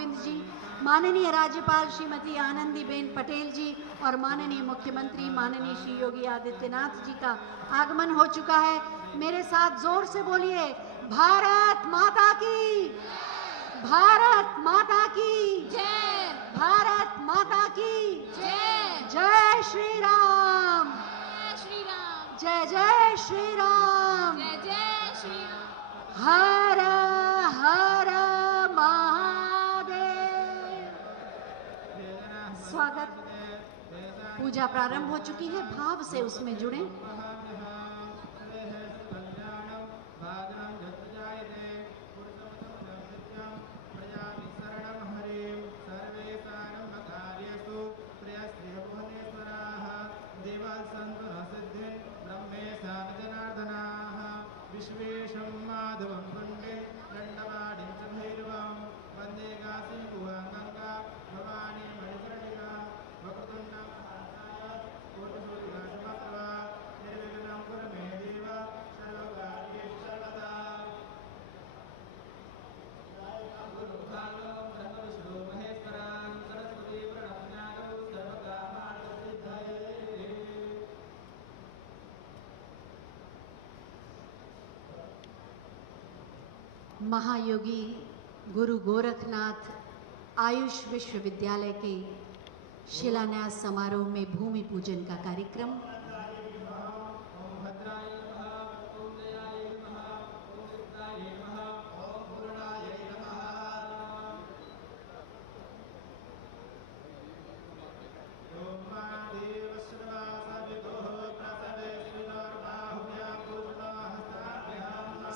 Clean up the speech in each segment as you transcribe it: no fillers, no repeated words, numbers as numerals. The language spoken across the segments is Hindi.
कोविंद जी, माननीय राज्यपाल श्रीमती आनंदीबेन पटेल जी और माननीय मुख्यमंत्री माननीय श्री योगी आदित्यनाथ जी का आगमन हो चुका है। मेरे साथ जोर से बोलिए, भारत माता की, भारत माता की जय, भारत माता की जय, जय श्री राम, जय श्री राम, जय जय श्री राम, जय जय श्री राम। हर हर महादेव। स्वागत। पूजा प्रारंभ हो चुकी है, भाव से उसमें जुड़े। महायोगी गुरु गोरखनाथ आयुष विश्वविद्यालय के शिलान्यास समारोह में भूमि पूजन का कार्यक्रम।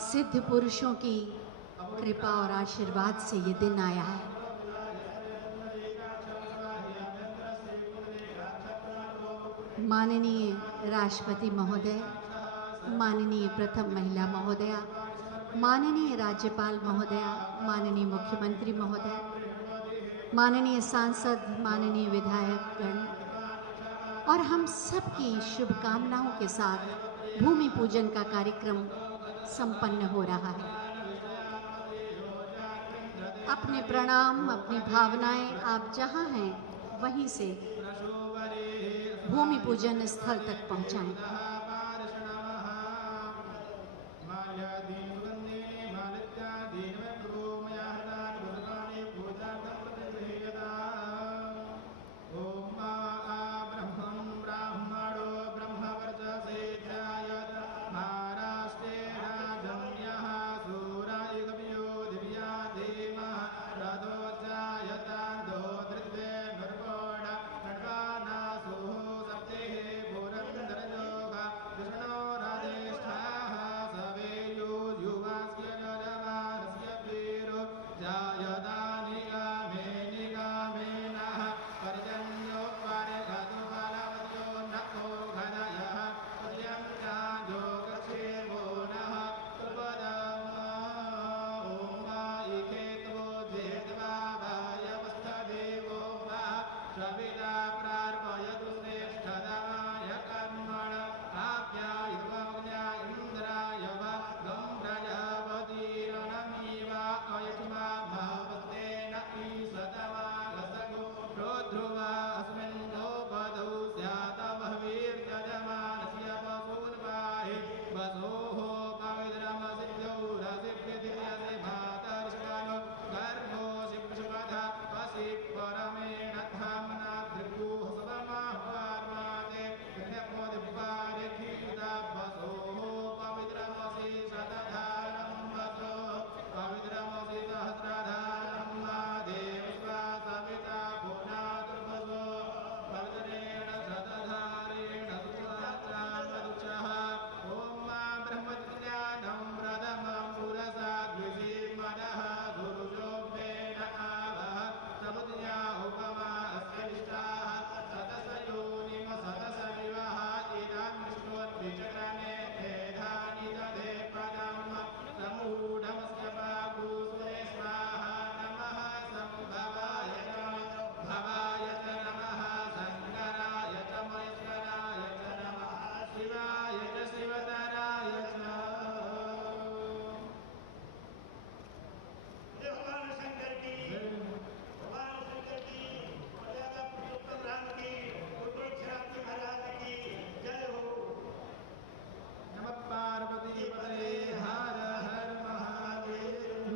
सिद्ध पुरुषों की कृपा और आशीर्वाद से ये दिन आया है। माननीय राष्ट्रपति महोदय, माननीय प्रथम महिला महोदया, माननीय राज्यपाल महोदया, माननीय मुख्यमंत्री महोदय, माननीय सांसद, माननीय विधायकगण और हम सबकी शुभकामनाओं के साथ भूमि पूजन का कार्यक्रम संपन्न हो रहा है। अपने प्रणाम, अपनी भावनाएं आप जहां हैं वहीं से भूमि पूजन स्थल तक पहुंचाएं।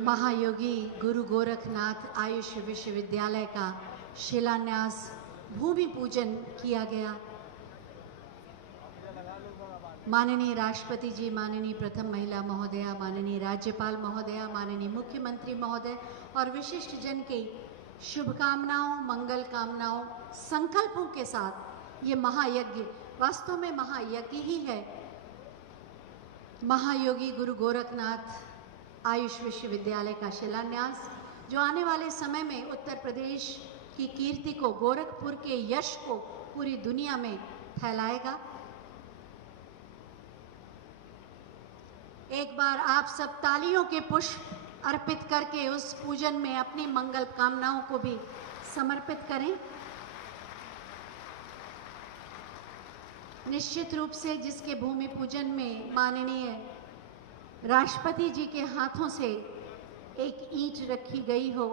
महायोगी गुरु गोरखनाथ आयुष विश्वविद्यालय का शिलान्यास भूमि पूजन किया गया। माननीय राष्ट्रपति जी, माननीय प्रथम महिला महोदया, माननीय राज्यपाल महोदया, माननीय मुख्यमंत्री महोदय और विशिष्ट जन के शुभकामनाओं, मंगल कामनाओं, संकल्पों के साथ ये महायज्ञ वास्तव में महायज्ञ ही है। महायोगी गुरु गोरखनाथ आयुष विश्वविद्यालय का शिलान्यास जो आने वाले समय में उत्तर प्रदेश की कीर्ति को, गोरखपुर के यश को पूरी दुनिया में फैलाएगा। एक बार आप सब तालियों के पुष्प अर्पित करके उस पूजन में अपनी मंगल कामनाओं को भी समर्पित करें। निश्चित रूप से जिसके भूमि पूजन में माननीय राष्ट्रपति जी के हाथों से एक ईंट रखी गई हो,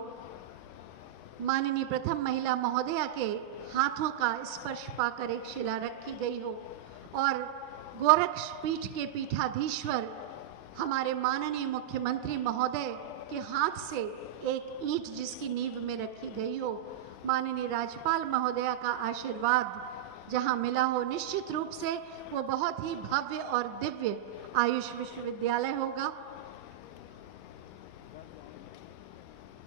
माननीय प्रथम महिला महोदया के हाथों का स्पर्श पाकर एक शिला रखी गई हो और गोरक्ष पीठ के पीठाधीश्वर हमारे माननीय मुख्यमंत्री महोदय के हाथ से एक ईंट जिसकी नींव में रखी गई हो, माननीय राज्यपाल महोदया का आशीर्वाद जहां मिला हो, निश्चित रूप से वो बहुत ही भव्य और दिव्य आयुष विश्वविद्यालय होगा।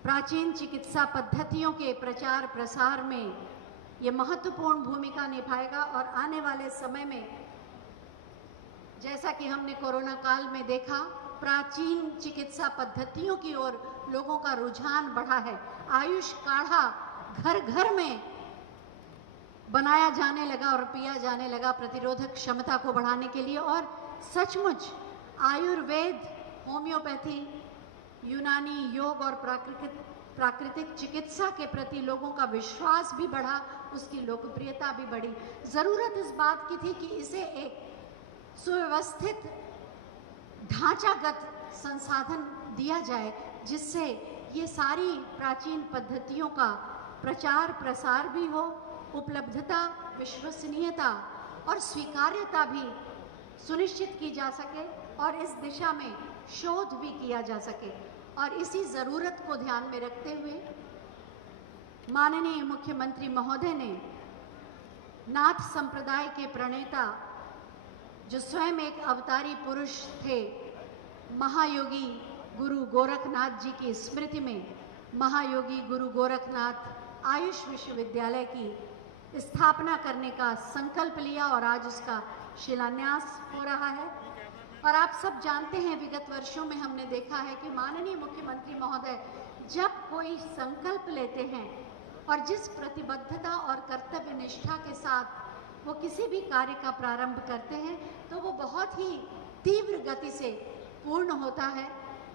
प्राचीन चिकित्सा पद्धतियों के प्रचार प्रसार में ये महत्वपूर्ण भूमिका निभाएगा और आने वाले समय में जैसा कि हमने कोरोना काल में देखा, प्राचीन चिकित्सा पद्धतियों की ओर लोगों का रुझान बढ़ा है। आयुष काढ़ा घर घर में बनाया जाने लगा और पिया जाने लगा प्रतिरोधक क्षमता को बढ़ाने के लिए। और सचमुच आयुर्वेद, होम्योपैथी, यूनानी योग और प्राकृतिक चिकित्सा के प्रति लोगों का विश्वास भी बढ़ा, उसकी लोकप्रियता भी बढ़ी। ज़रूरत इस बात की थी कि इसे एक सुव्यवस्थित ढांचागत संसाधन दिया जाए जिससे ये सारी प्राचीन पद्धतियों का प्रचार प्रसार भी हो, उपलब्धता, विश्वसनीयता और स्वीकार्यता भी सुनिश्चित की जा सके और इस दिशा में शोध भी किया जा सके। और इसी ज़रूरत को ध्यान में रखते हुए माननीय मुख्यमंत्री महोदय ने नाथ संप्रदाय के प्रणेता जो स्वयं एक अवतारी पुरुष थे, महायोगी गुरु गोरखनाथ जी की स्मृति में महायोगी गुरु गोरखनाथ आयुष विश्वविद्यालय की स्थापना करने का संकल्प लिया और आज उसका शिलान्यास हो रहा है। और आप सब जानते हैं, विगत वर्षों में हमने देखा है कि माननीय मुख्यमंत्री महोदय जब कोई संकल्प लेते हैं और जिस प्रतिबद्धता और कर्तव्य निष्ठा के साथ वो किसी भी कार्य का प्रारंभ करते हैं तो वो बहुत ही तीव्र गति से पूर्ण होता है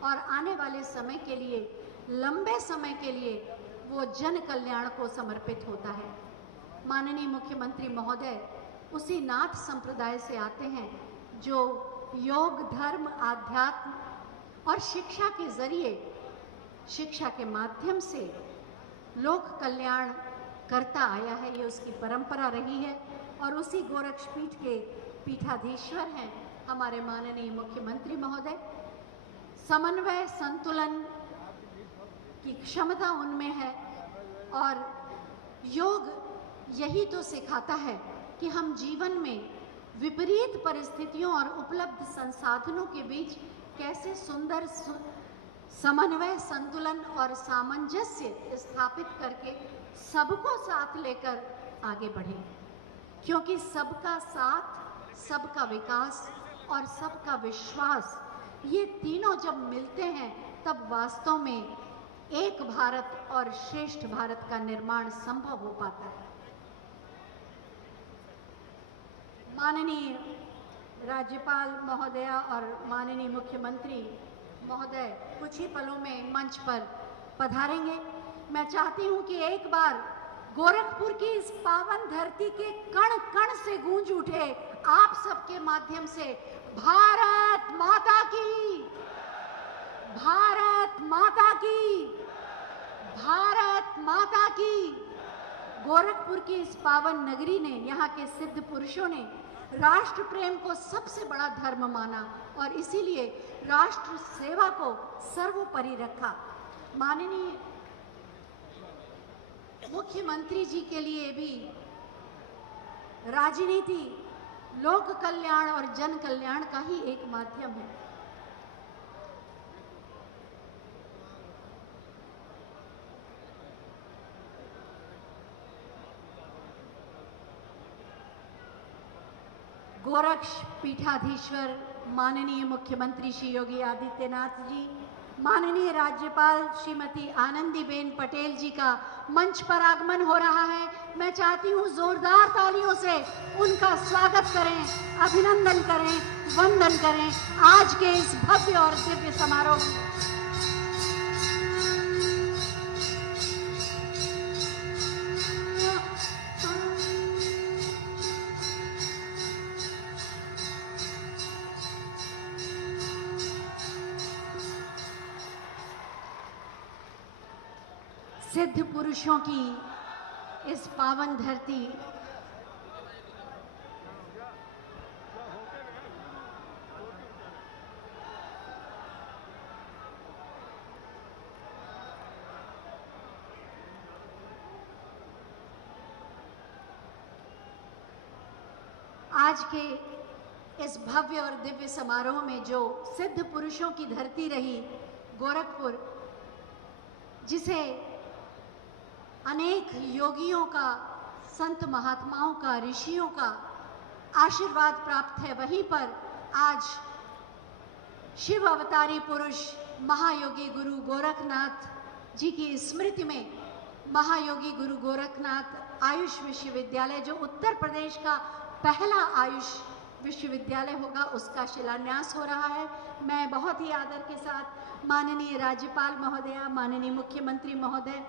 और आने वाले समय के लिए, लंबे समय के लिए वो जन कल्याण को समर्पित होता है। माननीय मुख्यमंत्री महोदय उसी नाथ संप्रदाय से आते हैं जो योग, धर्म, आध्यात्म और शिक्षा के जरिए, शिक्षा के माध्यम से लोक कल्याण करता आया है। ये उसकी परंपरा रही है और उसी गोरक्षपीठ के पीठाधीश्वर हैं हमारे माननीय मुख्यमंत्री महोदय। समन्वय, संतुलन की क्षमता उनमें है और योग यही तो सिखाता है कि हम जीवन में विपरीत परिस्थितियों और उपलब्ध संसाधनों के बीच कैसे सुंदर समन्वय, संतुलन और सामंजस्य स्थापित करके सबको साथ लेकर आगे बढ़ें। क्योंकि सबका साथ, सबका विकास और सबका विश्वास, ये तीनों जब मिलते हैं तब वास्तव में एक भारत और श्रेष्ठ भारत का निर्माण संभव हो पाता है। माननीय राज्यपाल महोदया और माननीय मुख्यमंत्री महोदय कुछ ही पलों में मंच पर पधारेंगे। मैं चाहती हूं कि एक बार गोरखपुर की इस पावन धरती के कण कण से गूंज उठे आप सबके माध्यम से भारत माता की, भारत माता की, भारत माता की। गोरखपुर की इस पावन नगरी ने, यहाँ के सिद्ध पुरुषों ने राष्ट्र प्रेम को सबसे बड़ा धर्म माना और इसीलिए राष्ट्र सेवा को सर्वोपरि रखा। माननीय मुख्यमंत्री जी के लिए भी राजनीति लोक कल्याण और जन कल्याण का ही एक माध्यम है। गोरक्ष पीठाधीश्वर माननीय मुख्यमंत्री श्री योगी आदित्यनाथ जी, माननीय राज्यपाल श्रीमती आनंदीबेन पटेल जी का मंच पर आगमन हो रहा है। मैं चाहती हूँ जोरदार तालियों से उनका स्वागत करें, अभिनंदन करें, वंदन करें आज के इस भव्य और दिव्य समारोह में। सिद्ध पुरुषों की इस पावन धरती, आज के इस भव्य और दिव्य समारोह में जो सिद्ध पुरुषों की धरती रही गोरखपुर, जिसे अनेक योगियों का, संत महात्माओं का, ऋषियों का आशीर्वाद प्राप्त है, वहीं पर आज शिव अवतारी पुरुष महायोगी गुरु गोरखनाथ जी की स्मृति में महायोगी गुरु गोरखनाथ आयुष विश्वविद्यालय, जो उत्तर प्रदेश का पहला आयुष विश्वविद्यालय होगा, उसका शिलान्यास हो रहा है। मैं बहुत ही आदर के साथ माननीय राज्यपाल महोदया, माननीय मुख्यमंत्री महोदय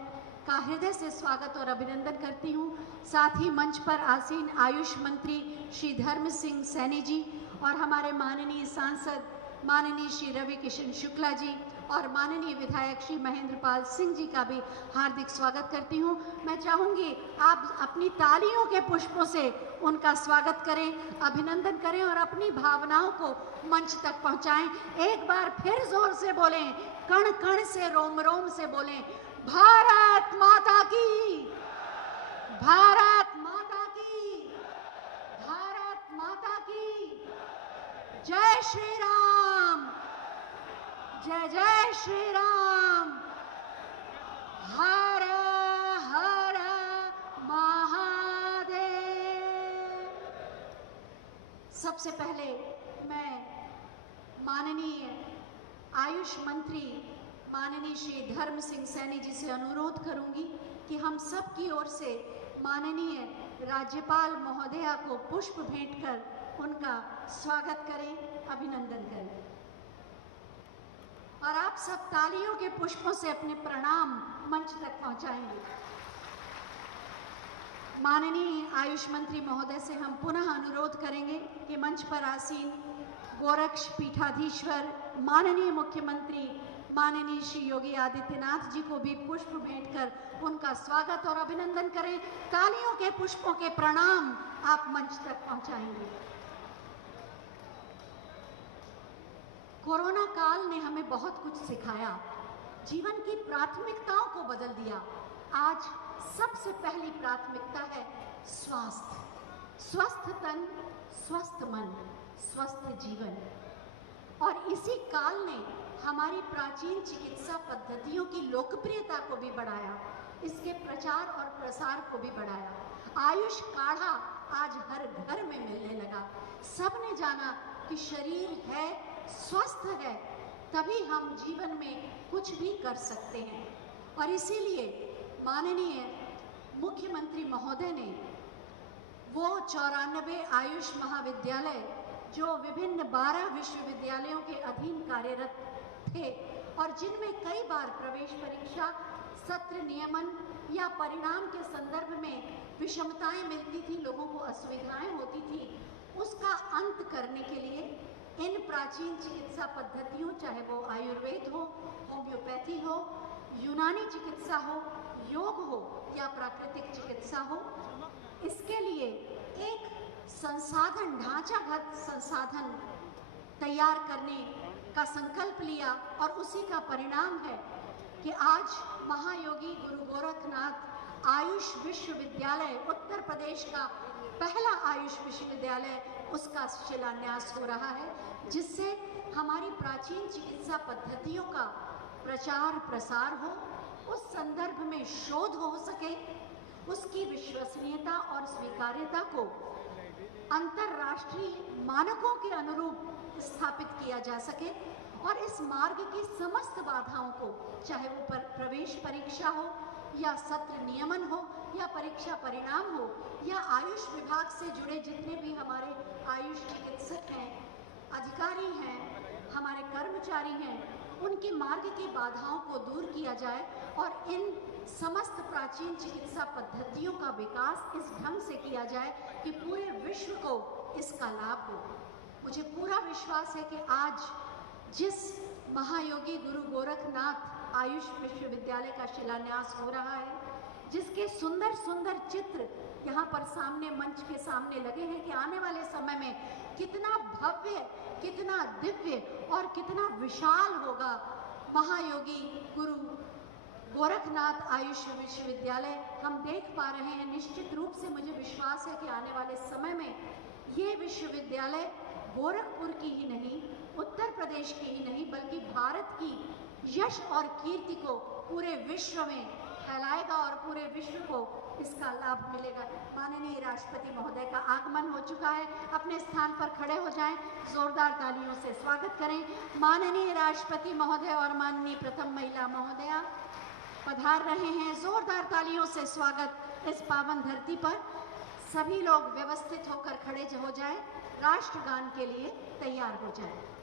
का हृदय से स्वागत और अभिनंदन करती हूँ। साथ ही मंच पर आसीन आयुष मंत्री श्री धर्म सिंह सैनी जी और हमारे माननीय सांसद माननीय श्री रवि किशन शुक्ला जी और माननीय विधायक श्री महेंद्र पाल सिंह जी का भी हार्दिक स्वागत करती हूँ। मैं चाहूँगी आप अपनी तालियों के पुष्पों से उनका स्वागत करें, अभिनंदन करें और अपनी भावनाओं को मंच तक पहुँचाएं। एक बार फिर जोर से बोलें, कण कण से, रोम रोम से बोलें, भारत माता की, भारत माता की, भारत माता की, जय श्री राम, जय जय श्री राम, हर हर महादेव। सबसे पहले मैं माननीय आयुष मंत्री माननीय श्री धर्म सिंह सैनी जी से अनुरोध करूंगी कि हम सब की ओर से माननीय राज्यपाल महोदया को पुष्प भेंट कर उनका स्वागत करें, अभिनंदन करें और आप सब तालियों के पुष्पों से अपने प्रणाम मंच तक पहुंचाएंगे। माननीय आयुष मंत्री महोदय से हम पुनः अनुरोध करेंगे कि मंच पर आसीन गोरक्ष पीठाधीश्वर माननीय मुख्यमंत्री माननीय श्री योगी आदित्यनाथ जी को भी पुष्प भेंट कर उनका स्वागत और अभिनंदन करें। तालियों के पुष्पों के प्रणाम आप मंच तक पहुंचाएंगे। कोरोना काल ने हमें बहुत कुछ सिखाया, जीवन की प्राथमिकताओं को बदल दिया। आज सबसे पहली प्राथमिकता है स्वास्थ्य, स्वस्थ तन, स्वस्थ मन, स्वस्थ जीवन। और इसी काल ने हमारी प्राचीन चिकित्सा पद्धतियों की लोकप्रियता को भी बढ़ाया, इसके प्रचार और प्रसार को भी बढ़ाया। आयुष काढ़ा आज हर घर में मिलने लगा। सबने जाना कि शरीर है, स्वस्थ है, तभी हम जीवन में कुछ भी कर सकते हैं। और इसीलिए माननीय मुख्यमंत्री महोदय ने वो 94 आयुष महाविद्यालय जो विभिन्न 12 विश्वविद्यालयों के अधीन कार्यरत थे और जिनमें कई बार प्रवेश परीक्षा, सत्र नियमन या परिणाम के संदर्भ में विषमताएं मिलती थी, लोगों को असुविधाएं होती थी, उसका अंत करने के लिए इन प्राचीन चिकित्सा पद्धतियों, चाहे वो आयुर्वेद हो, होम्योपैथी हो, यूनानी चिकित्सा हो, योग हो या प्राकृतिक चिकित्सा हो, इसके लिए एक संसाधन, ढांचागत संसाधन तैयार करने का संकल्प लिया और उसी का परिणाम है कि आज महायोगी गुरु गोरखनाथ आयुष विश्वविद्यालय, उत्तर प्रदेश का पहला आयुष विश्वविद्यालय, उसका शिलान्यास हो रहा है, जिससे हमारी प्राचीन चिकित्सा पद्धतियों का प्रचार प्रसार हो, उस संदर्भ में शोध हो सके, उसकी विश्वसनीयता और स्वीकार्यता को अंतर्राष्ट्रीय मानकों के अनुरूप स्थापित किया जा सके और इस मार्ग की समस्त बाधाओं को, चाहे वो प्रवेश परीक्षा हो या सत्र नियमन हो या परीक्षा परिणाम हो या आयुष विभाग से जुड़े जितने भी हमारे आयुष चिकित्सक हैं, अधिकारी हैं, हमारे कर्मचारी हैं, उनके मार्ग की बाधाओं को दूर किया जाए और इन समस्त प्राचीन चिकित्सा पद्धतियों का विकास इस ढंग से किया जाए कि पूरे विश्व को इसका लाभ हो। मुझे पूरा विश्वास है कि आज जिस महायोगी गुरु गोरखनाथ आयुष विश्वविद्यालय का शिलान्यास हो रहा है, जिसके सुंदर सुंदर चित्र यहाँ पर सामने मंच के सामने लगे हैं कि आने वाले समय में कितना भव्य, कितना दिव्य और कितना विशाल होगा महायोगी गुरु गोरखनाथ आयुष विश्वविद्यालय। हम देख पा रहे हैं, निश्चित रूप से मुझे विश्वास है कि आने वाले समय में ये विश्वविद्यालय गोरखपुर की ही नहीं, उत्तर प्रदेश की ही नहीं, बल्कि भारत की यश और कीर्ति को पूरे विश्व में फैलाएगा और पूरे विश्व को इसका लाभ मिलेगा। माननीय राष्ट्रपति महोदय का आगमन हो चुका है, अपने स्थान पर खड़े हो जाएं, जोरदार तालियों से स्वागत करें। माननीय राष्ट्रपति महोदय और माननीय प्रथम महिला महोदया पधार रहे हैं, जोरदार तालियों से स्वागत। इस पावन धरती पर सभी लोग व्यवस्थित होकर खड़े हो जाएं, राष्ट्रगान के लिए तैयार हो जाएं।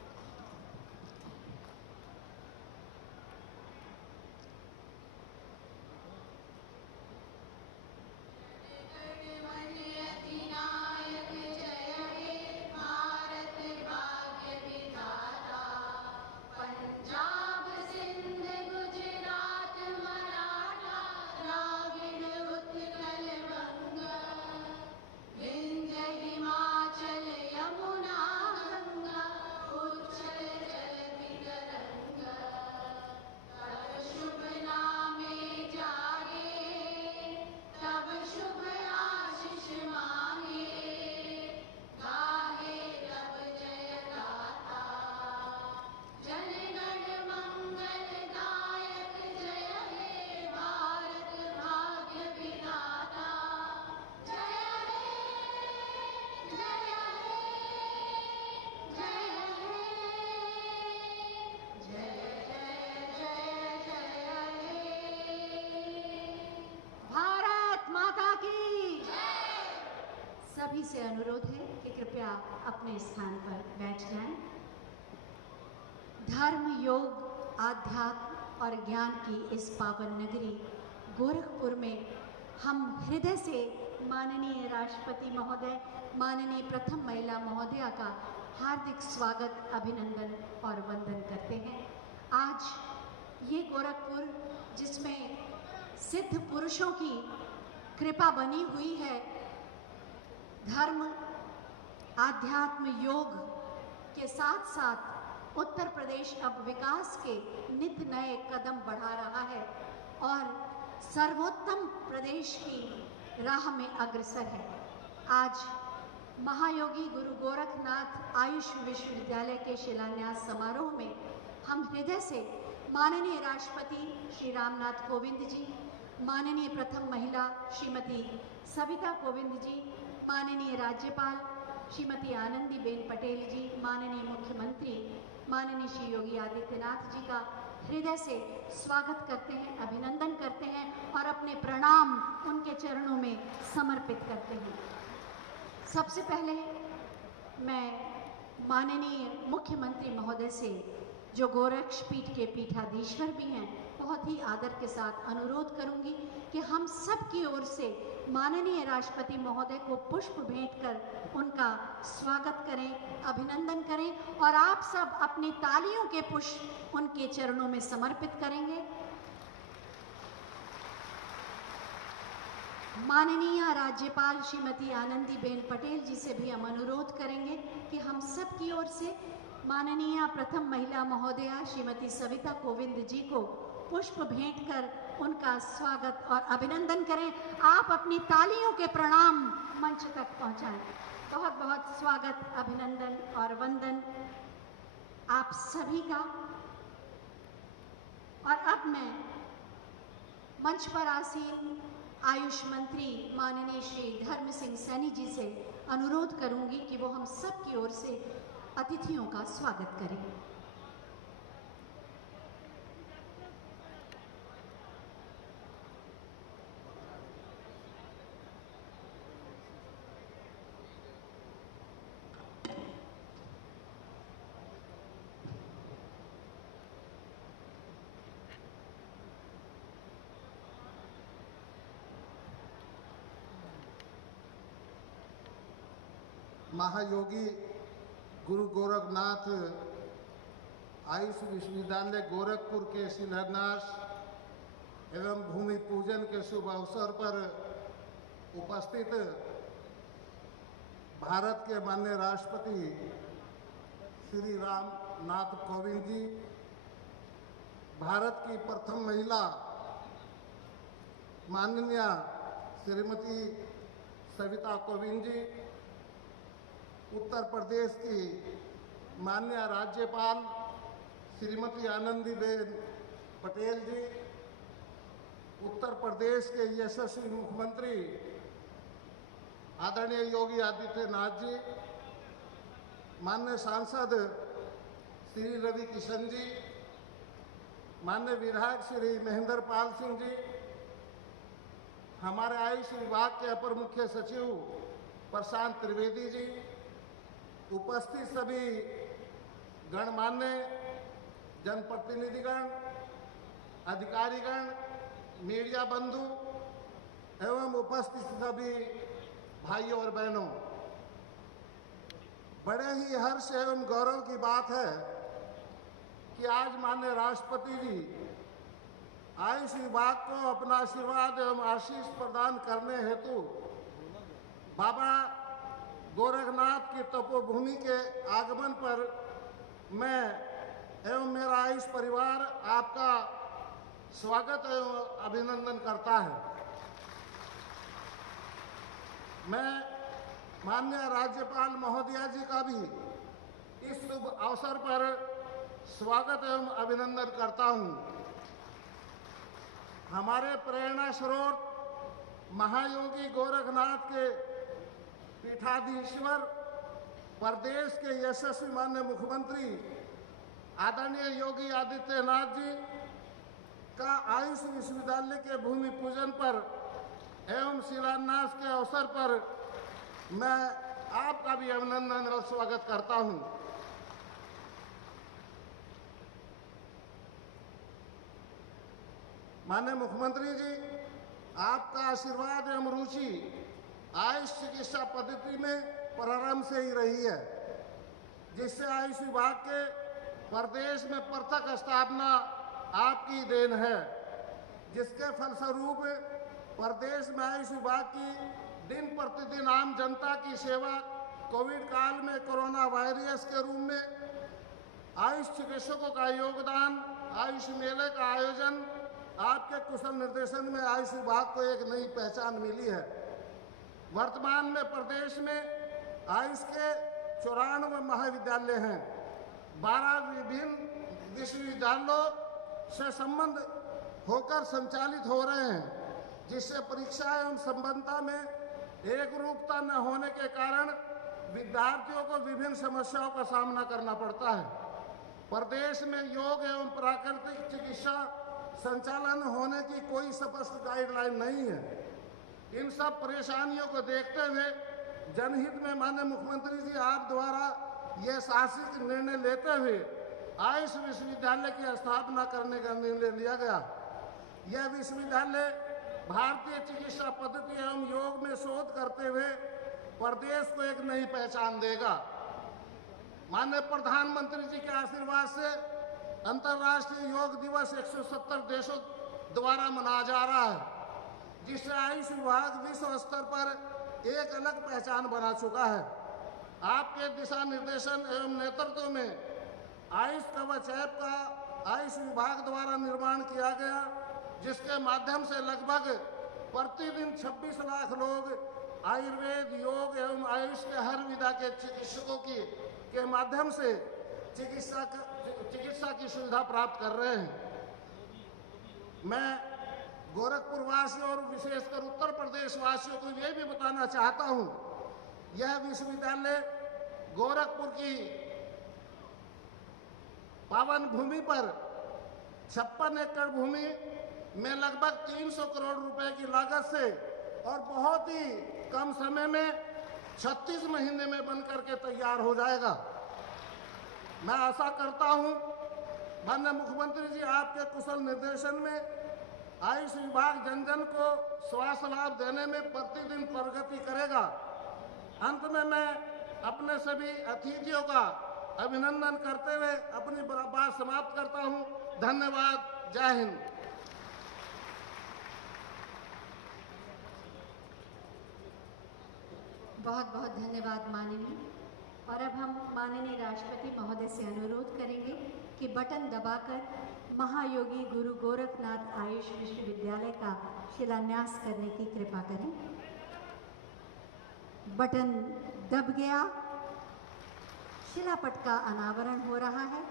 सभी से अनुरोध है कि कृपया अपने स्थान पर बैठ जाएं। धर्म, योग, आध्यात्म और ज्ञान की इस पावन नगरी गोरखपुर में हम हृदय से माननीय राष्ट्रपति महोदय, माननीय प्रथम महिला महोदया का हार्दिक स्वागत, अभिनंदन और वंदन करते हैं। आज ये गोरखपुर जिसमें सिद्ध पुरुषों की कृपा बनी हुई है, धर्म, आध्यात्म, योग के साथ साथ उत्तर प्रदेश अब विकास के नित नए कदम बढ़ा रहा है और सर्वोत्तम प्रदेश की राह में अग्रसर है। आज महायोगी गुरु गोरखनाथ आयुष विश्वविद्यालय के शिलान्यास समारोह में हम हृदय से माननीय राष्ट्रपति श्री रामनाथ कोविंद जी, माननीय प्रथम महिला श्रीमती सविता कोविंद जी, माननीय राज्यपाल श्रीमती आनंदीबेन पटेल जी, माननीय मुख्यमंत्री माननीय श्री योगी आदित्यनाथ जी का हृदय से स्वागत करते हैं, अभिनंदन करते हैं और अपने प्रणाम उनके चरणों में समर्पित करते हैं। सबसे पहले मैं माननीय मुख्यमंत्री महोदय से, जो गोरक्षपीठ के पीठाधीश्वर भी हैं, बहुत ही आदर के साथ अनुरोध करूंगी कि हम सब की ओर से माननीय राष्ट्रपति महोदय को पुष्प भेंट कर उनका स्वागत करें, अभिनंदन करें और आप सब अपनी तालियों के पुष्प उनके चरणों में समर्पित करेंगे। माननीय राज्यपाल श्रीमती आनंदीबेन पटेल जी से भी हम अनुरोध करेंगे कि हम सब की ओर से माननीय प्रथम महिला महोदया श्रीमती सविता कोविंद जी को पुष्प भेंट कर उनका स्वागत और अभिनंदन करें। आप अपनी तालियों के प्रणाम मंच तक पहुंचाएं। बहुत बहुत स्वागत, अभिनंदन और वंदन आप सभी का। और अब मैं मंच पर आसीन आयुष मंत्री माननीय श्री धर्म सिंह सैनी जी से अनुरोध करूंगी कि वो हम सब की ओर से अतिथियों का स्वागत करें। महायोगी गुरु गोरखनाथ आयुष विश्वविद्यालय गोरखपुर के शिलान्यास एवं भूमि पूजन के शुभ अवसर पर उपस्थित भारत के माननीय राष्ट्रपति श्री रामनाथ कोविंद जी, भारत की प्रथम महिला माननीय श्रीमती सविता कोविंद जी, उत्तर प्रदेश की माननीय राज्यपाल श्रीमती आनंदीबेन पटेल जी, उत्तर प्रदेश के यशस्वी मुख्यमंत्री आदरणीय योगी आदित्यनाथ जी, माननीय सांसद श्री रवि किशन जी, माननीय विधायक श्री महेंद्र पाल सिंह जी, हमारे आयुष विभाग के अपर मुख्य सचिव प्रशांत त्रिवेदी जी, उपस्थित सभी गणमान्य जनप्रतिनिधिगण, अधिकारीगण, मीडिया बंधु एवं उपस्थित सभी भाइयों और बहनों, बड़े ही हर्ष एवं गौरव की बात है कि आज माननीय राष्ट्रपति जी आयुष विभाग को अपना आशीर्वाद एवं आशीष प्रदान करने हेतु बाबा गोरखनाथ की तपोभूमि के आगमन पर मैं एवं मेरा आयुष परिवार आपका स्वागत एवं अभिनंदन करता है। मैं माननीय राज्यपाल महोदया जी का भी इस शुभ अवसर पर स्वागत एवं अभिनंदन करता हूं। हमारे प्रेरणा स्रोत महायोगी गोरखनाथ के पीठाधीश्वर प्रदेश के यशस्वी माननीय मुख्यमंत्री आदरणीय योगी आदित्यनाथ जी का आयुष विश्वविद्यालय के भूमि पूजन पर एवं शिलान्यास के अवसर पर मैं आपका भी अभिनंदन और स्वागत करता हूं। माननीय मुख्यमंत्री जी, आपका आशीर्वाद एवं रुचि आयुष चिकित्सा पद्धति में प्रारंभ से ही रही है, जिससे आयुष विभाग के प्रदेश में पृथक स्थापना आपकी देन है, जिसके फलस्वरूप प्रदेश में आयुष विभाग की दिन प्रतिदिन आम जनता की सेवा कोविड काल में कोरोना वायरस के रूप में आयुष चिकित्सकों का योगदान, आयुष मेले का आयोजन, आपके कुशल निर्देशन में आयुष विभाग को एक नई पहचान मिली है। वर्तमान में प्रदेश में आयुष के 94 महाविद्यालय हैं, 12 विभिन्न विश्वविद्यालयों से संबंध होकर संचालित हो रहे हैं, जिससे परीक्षा एवं संबद्धता में एक रूपता न होने के कारण विद्यार्थियों को विभिन्न समस्याओं का सामना करना पड़ता है। प्रदेश में योग एवं प्राकृतिक चिकित्सा संचालन होने की कोई स्पष्ट गाइडलाइन नहीं है। इन सब परेशानियों को देखते हुए जनहित में माननीय मुख्यमंत्री जी आप द्वारा यह साहसिक निर्णय लेते हुए आयुष विश्वविद्यालय की स्थापना करने का निर्णय लिया गया। यह विश्वविद्यालय भारतीय चिकित्सा पद्धति एवं योग में शोध करते हुए प्रदेश को एक नई पहचान देगा। माननीय प्रधानमंत्री जी के आशीर्वाद से अंतर्राष्ट्रीय योग दिवस 170 देशों द्वारा मनाया जा रहा है। जिससे आयुष विभाग विश्व स्तर पर एक अलग पहचान बना चुका है। आपके दिशा निर्देशन एवं नेतृत्व में आयुष कवच ऐप का आयुष विभाग द्वारा निर्माण किया गया, जिसके माध्यम से लगभग प्रतिदिन 26 लाख लोग आयुर्वेद, योग एवं आयुष के हर विधा के चिकित्सकों के माध्यम से चिकित्सा की सुविधा प्राप्त कर रहे हैं। मैं गोरखपुर वासियों और विशेषकर उत्तर प्रदेश वासियों को यह भी बताना चाहता हूं, यह विश्वविद्यालय गोरखपुर की पावन भूमि पर 56 एकड़ भूमि में लगभग 300 करोड़ रुपए की लागत से और बहुत ही कम समय में 36 महीने में बनकर के तैयार हो जाएगा। मैं आशा करता हूं माननीय मुख्यमंत्री जी आपके कुशल निर्देशन में आयुष विभाग जन जन को स्वास्थ्य लाभ देने में प्रतिदिन प्रगति करेगा। अंत में मैं अपने सभी अतिथियों का अभिनंदन करते हुए अपनी बात समाप्त करता हूं। धन्यवाद। जय हिंद। बहुत बहुत धन्यवाद माननीय। और अब हम माननीय राष्ट्रपति महोदय से अनुरोध करेंगे कि बटन दबाकर महायोगी गुरु गोरखनाथ आयुष विश्वविद्यालय का शिलान्यास करने की कृपा करें। बटन दब गया, शिलापट का अनावरण हो रहा है।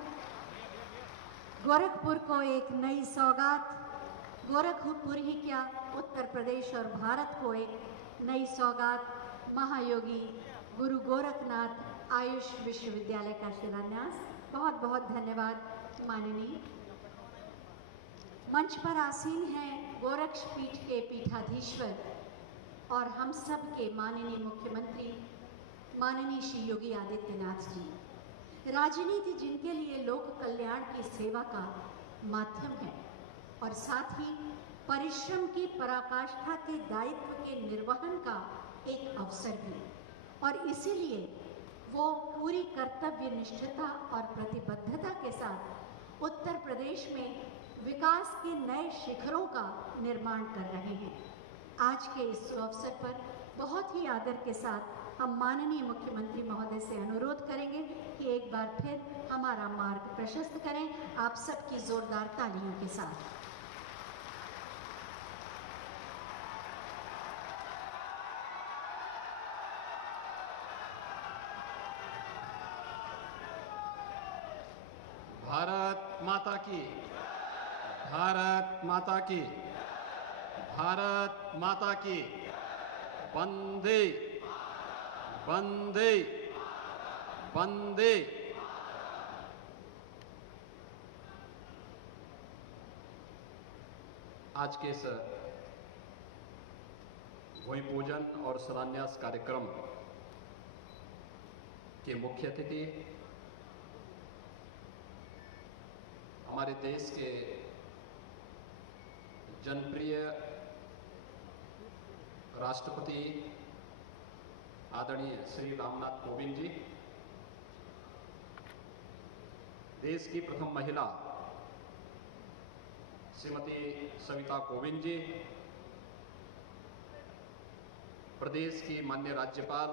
गोरखपुर को एक नई सौगात, गोरखपुर ही क्या उत्तर प्रदेश और भारत को एक नई सौगात, महायोगी गुरु गोरखनाथ आयुष विश्वविद्यालय का शिलान्यास। बहुत बहुत धन्यवाद माननीय। मंच पर आसीन हैं गोरक्षपीठ के पीठाधीश्वर और हम सब के माननीय मुख्यमंत्री माननीय श्री योगी आदित्यनाथ जी। राजनीति जिनके लिए लोक कल्याण की सेवा का माध्यम है और साथ ही परिश्रम की पराकाष्ठा के दायित्व के निर्वहन का एक अवसर भी, और इसीलिए वो पूरी कर्तव्य निष्ठता और प्रतिबद्धता के साथ उत्तर प्रदेश में विकास के नए शिखरों का निर्माण कर रहे हैं। आज के इस अवसर पर बहुत ही आदर के साथ हम माननीय मुख्यमंत्री महोदय से अनुरोध करेंगे कि एक बार फिर हमारा मार्ग प्रशस्त करें, आप सबकी जोरदार तालियों के साथ। भारत माता की, भारत माता की, भारत माता की। वंदे वंदे वंदे। आज के इस भूमि पूजन और शिलान्यास कार्यक्रम के मुख्य अतिथि हमारे देश के जनप्रिय राष्ट्रपति आदरणीय श्री रामनाथ कोविंद जी, देश की प्रथम महिला श्रीमती सविता कोविंद जी, प्रदेश की माननीय राज्यपाल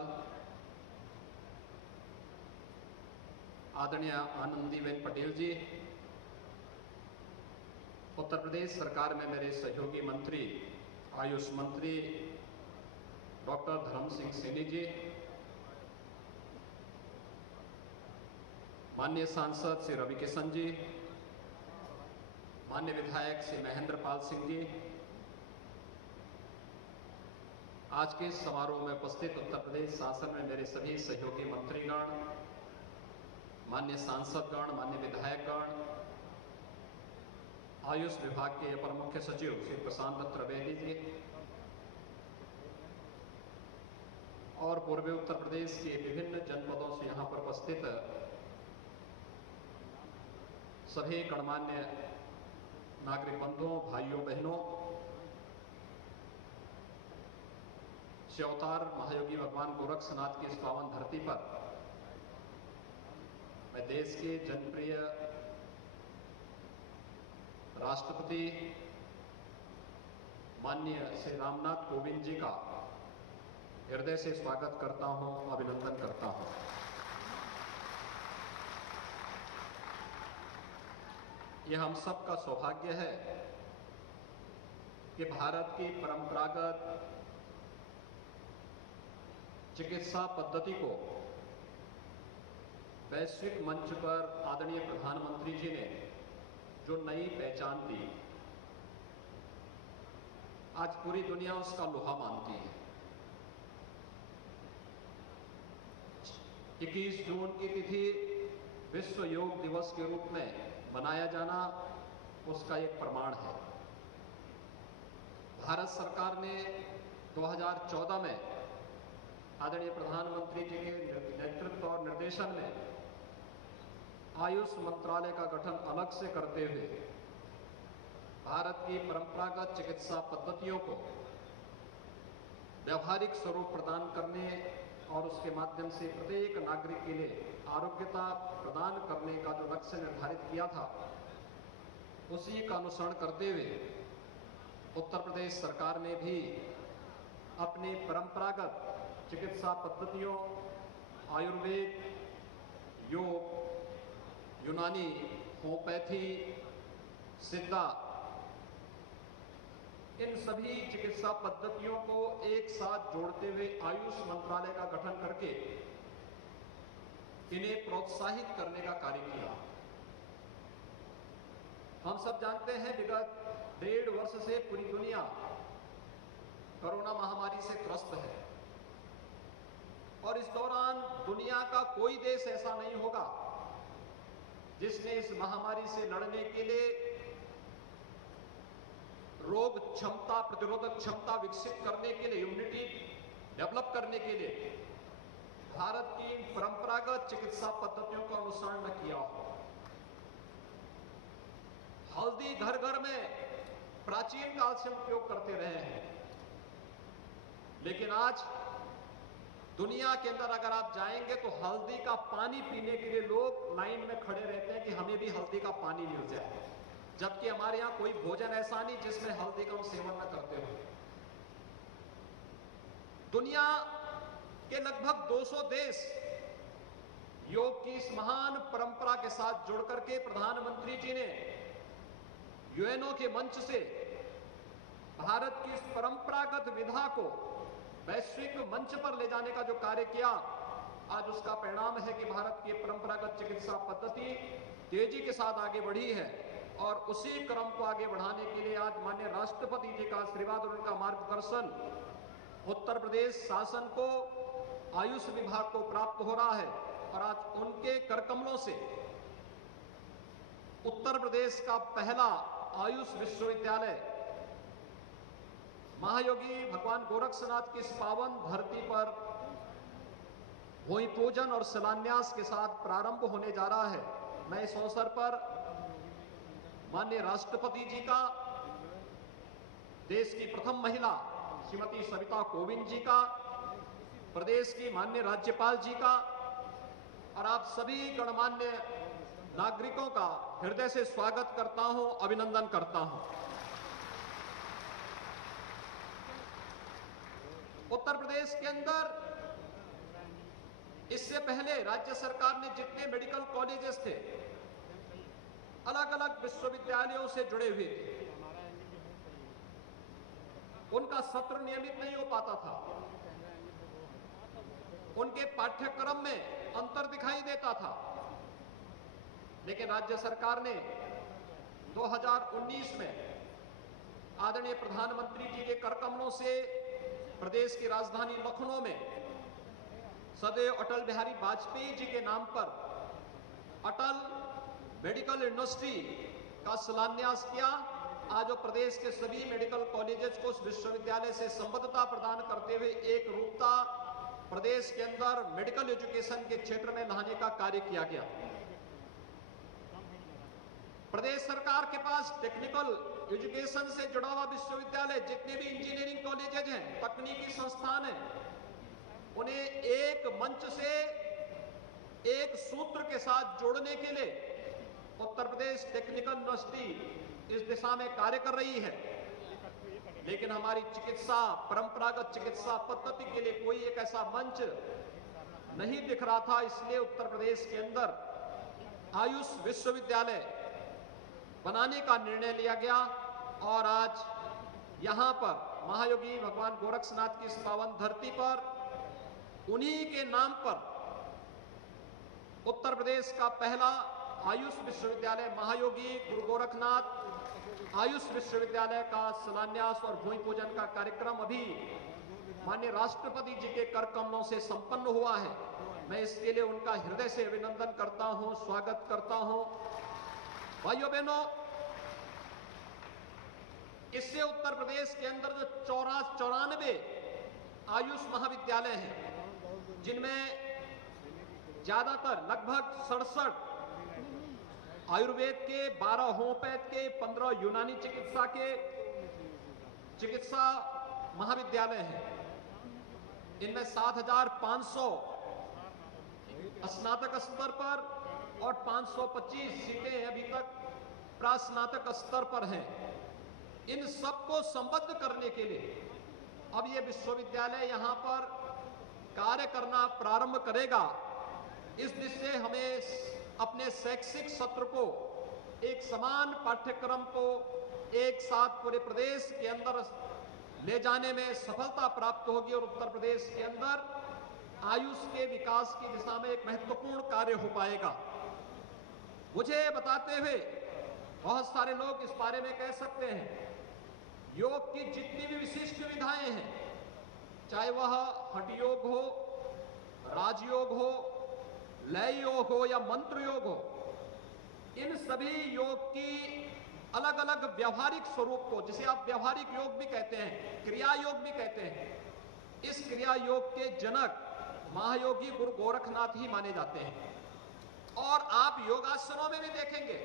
आदरणीय आनंदीबेन पटेल जी, उत्तर प्रदेश सरकार में मेरे सहयोगी मंत्री आयुष मंत्री डॉक्टर धर्म सिंह सैनी जी, माननीय सांसद श्री रवि किशन जी, माननीय विधायक श्री महेंद्र पाल सिंह जी, आज के इस समारोह में उपस्थित उत्तर प्रदेश शासन में मेरे सभी सहयोगी मंत्रीगण, माननीय सांसदगण, माननीय विधायकगण, आयुष विभाग के अपर मुख्य सचिव श्री प्रशांत दत्त त्रिवेदी जी और पूर्वी उत्तर प्रदेश के विभिन्न जनपदों से यहाँ पर उपस्थित सभी गणमान्य नागरिक बंधुओं, भाइयों बहनों, श्री अवतार महायोगी भगवान गोरक्षनाथ की इस पावन धरती पर मैं देश के जनप्रिय राष्ट्रपति माननीय श्री रामनाथ कोविंद जी का हृदय से स्वागत करता हूं, अभिनंदन करता हूं। यह हम सबका सौभाग्य है कि भारत की परंपरागत चिकित्सा पद्धति को वैश्विक मंच पर आदरणीय प्रधानमंत्री जी ने जो नई पहचान दी, आज पूरी दुनिया उसका लोहा मानती है। 21 जून की तिथि विश्व योग दिवस के रूप में मनाया जाना उसका एक प्रमाण है। भारत सरकार ने 2014 में आदरणीय प्रधानमंत्री जी के नेतृत्व और निर्देशन में आयुष मंत्रालय का गठन अलग से करते हुए भारत की परंपरागत चिकित्सा पद्धतियों को व्यावहारिक स्वरूप प्रदान करने और उसके माध्यम से प्रत्येक नागरिक के लिए आरोग्यता प्रदान करने का जो लक्ष्य निर्धारित किया था, उसी का अनुसरण करते हुए उत्तर प्रदेश सरकार ने भी अपनी परंपरागत चिकित्सा पद्धतियों, आयुर्वेद, योग, यूनानी, होम्योपैथी, सिद्धा, इन सभी चिकित्सा पद्धतियों को एक साथ जोड़ते हुए आयुष मंत्रालय का गठन करके इन्हें प्रोत्साहित करने का कार्य किया। हम सब जानते हैं विगत 1.5 वर्ष से पूरी दुनिया कोरोना महामारी से त्रस्त है और इस दौरान दुनिया का कोई देश ऐसा नहीं होगा जिसने इस महामारी से लड़ने के लिए रोग क्षमता, प्रतिरोधक क्षमता विकसित करने के लिए, इम्यूनिटी डेवलप करने के लिए भारत की परंपरागत चिकित्सा पद्धतियों का अनुसरण न किया हो। हल्दी घर घर में प्राचीन काल से उपयोग करते रहे हैं, लेकिन आज दुनिया के अंदर अगर आप जाएंगे तो हल्दी का पानी पीने के लिए लोग लाइन में खड़े रहते हैं कि हमें भी हल्दी का पानी मिल जाए, जबकि हमारे यहां कोई भोजन ऐसा नहीं जिसमें हल्दी का हम सेवन न करते हो। दुनिया के लगभग 200 देश योग की इस महान परंपरा के साथ जुड़कर के प्रधानमंत्री जी ने यूएनओ के मंच से भारत की इस परंपरागत विधा को वैश्विक मंच पर ले जाने का जो कार्य किया, आज उसका परिणाम है कि भारत की परंपरागत चिकित्सा पद्धति तेजी के साथ आगे बढ़ी है और उसी क्रम को आगे बढ़ाने के लिए आज माननीय राष्ट्रपति जी का आशीर्वाद और उनका मार्गदर्शन उत्तर प्रदेश शासन को, आयुष विभाग को प्राप्त हो रहा है और आज उनके करकमलों से उत्तर प्रदेश का पहला आयुष विश्वविद्यालय महायोगी भगवान गोरक्षनाथ की इस पावन धरती पर भूमि पूजन और शिलान्यास के साथ प्रारंभ होने जा रहा है। मैं इस अवसर पर माननीय राष्ट्रपति जी का, देश की प्रथम महिला श्रीमती सविता कोविंद जी का, प्रदेश की माननीय राज्यपाल जी का और आप सभी गणमान्य नागरिकों का हृदय से स्वागत करता हूं, अभिनंदन करता हूं। उत्तर प्रदेश के अंदर इससे पहले राज्य सरकार ने जितने मेडिकल कॉलेजेस थे, अलग अलग विश्वविद्यालयों से जुड़े हुए थे, उनका सत्र नियमित नहीं हो पाता था, उनके पाठ्यक्रम में अंतर दिखाई देता था। लेकिन राज्य सरकार ने 2019 में आदरणीय प्रधानमंत्री जी के करकमलों से प्रदेश की राजधानी लखनऊ में सदैव अटल बिहारी वाजपेयी जी के नाम पर अटल मेडिकल यूनिवर्सिटी का शिलान्यास किया। आज वो प्रदेश के सभी मेडिकल कॉलेजेस को उस विश्वविद्यालय से संबद्धता प्रदान करते हुए एक रूपता प्रदेश के अंदर मेडिकल एजुकेशन के क्षेत्र में लाने का कार्य किया गया। प्रदेश सरकार के पास टेक्निकल एजुकेशन से जुड़ा हुआ विश्वविद्यालय, जितने भी इंजीनियरिंग कॉलेजेज हैं, तकनीकी संस्थान हैं, उन्हें एक मंच से एक सूत्र के साथ जोड़ने के लिए उत्तर प्रदेश टेक्निकल यूनिवर्सिटी इस दिशा में कार्य कर रही है। लेकिन हमारी चिकित्सा, परंपरागत चिकित्सा पद्धति के लिए कोई एक ऐसा मंच नहीं दिख रहा था। इसलिए उत्तर प्रदेश के अंदर आयुष विश्वविद्यालय बनाने का निर्णय लिया गया और आज यहां पर महायोगी भगवान गोरक्षनाथ की इस पावन धरती पर उन्हीं के नाम पर उत्तर प्रदेश का पहला आयुष विश्वविद्यालय महायोगी गुरु गोरखनाथ आयुष विश्वविद्यालय का शिलान्यास और भूमि पूजन का कार्यक्रम अभी माननीय राष्ट्रपति जी के कर कमलों से संपन्न हुआ है। मैं इसके लिए उनका हृदय से अभिनंदन करता हूं, स्वागत करता हूं। भाइयों बहनों, इससे उत्तर प्रदेश के अंदर जो 94 आयुष महाविद्यालय हैं, जिनमें ज्यादातर लगभग 67 आयुर्वेद के, 12 होम्योपैथ के, 15 यूनानी चिकित्सा महाविद्यालय हैं। इनमें 7,500 स्नातक स्तर पर और 525 सीटें अभी तक प्रास्नातक स्तर पर हैं। इन सबको संबद्ध करने के लिए अब ये विश्वविद्यालय यहां पर कार्य करना प्रारंभ करेगा। इस दिशा से हमें अपने शैक्षिक सत्र को, एक समान पाठ्यक्रम को एक साथ पूरे प्रदेश के अंदर ले जाने में सफलता प्राप्त होगी और उत्तर प्रदेश के अंदर आयुष के विकास की दिशा में एक महत्वपूर्ण कार्य हो पाएगा। मुझे बताते हुए बहुत सारे लोग इस बारे में कह सकते हैं, योग की जितनी भी विशिष्ट विधाएं हैं, चाहे वह हठ योग हो, राजयोग हो, लय योग हो या मंत्र योग हो, इन सभी योग की अलग अलग व्यवहारिक स्वरूप को, जिसे आप व्यवहारिक योग भी कहते हैं, क्रिया योग भी कहते हैं, इस क्रिया योग के जनक महायोगी गुरु गोरखनाथ ही माने जाते हैं। और आप योगासनों में भी देखेंगे,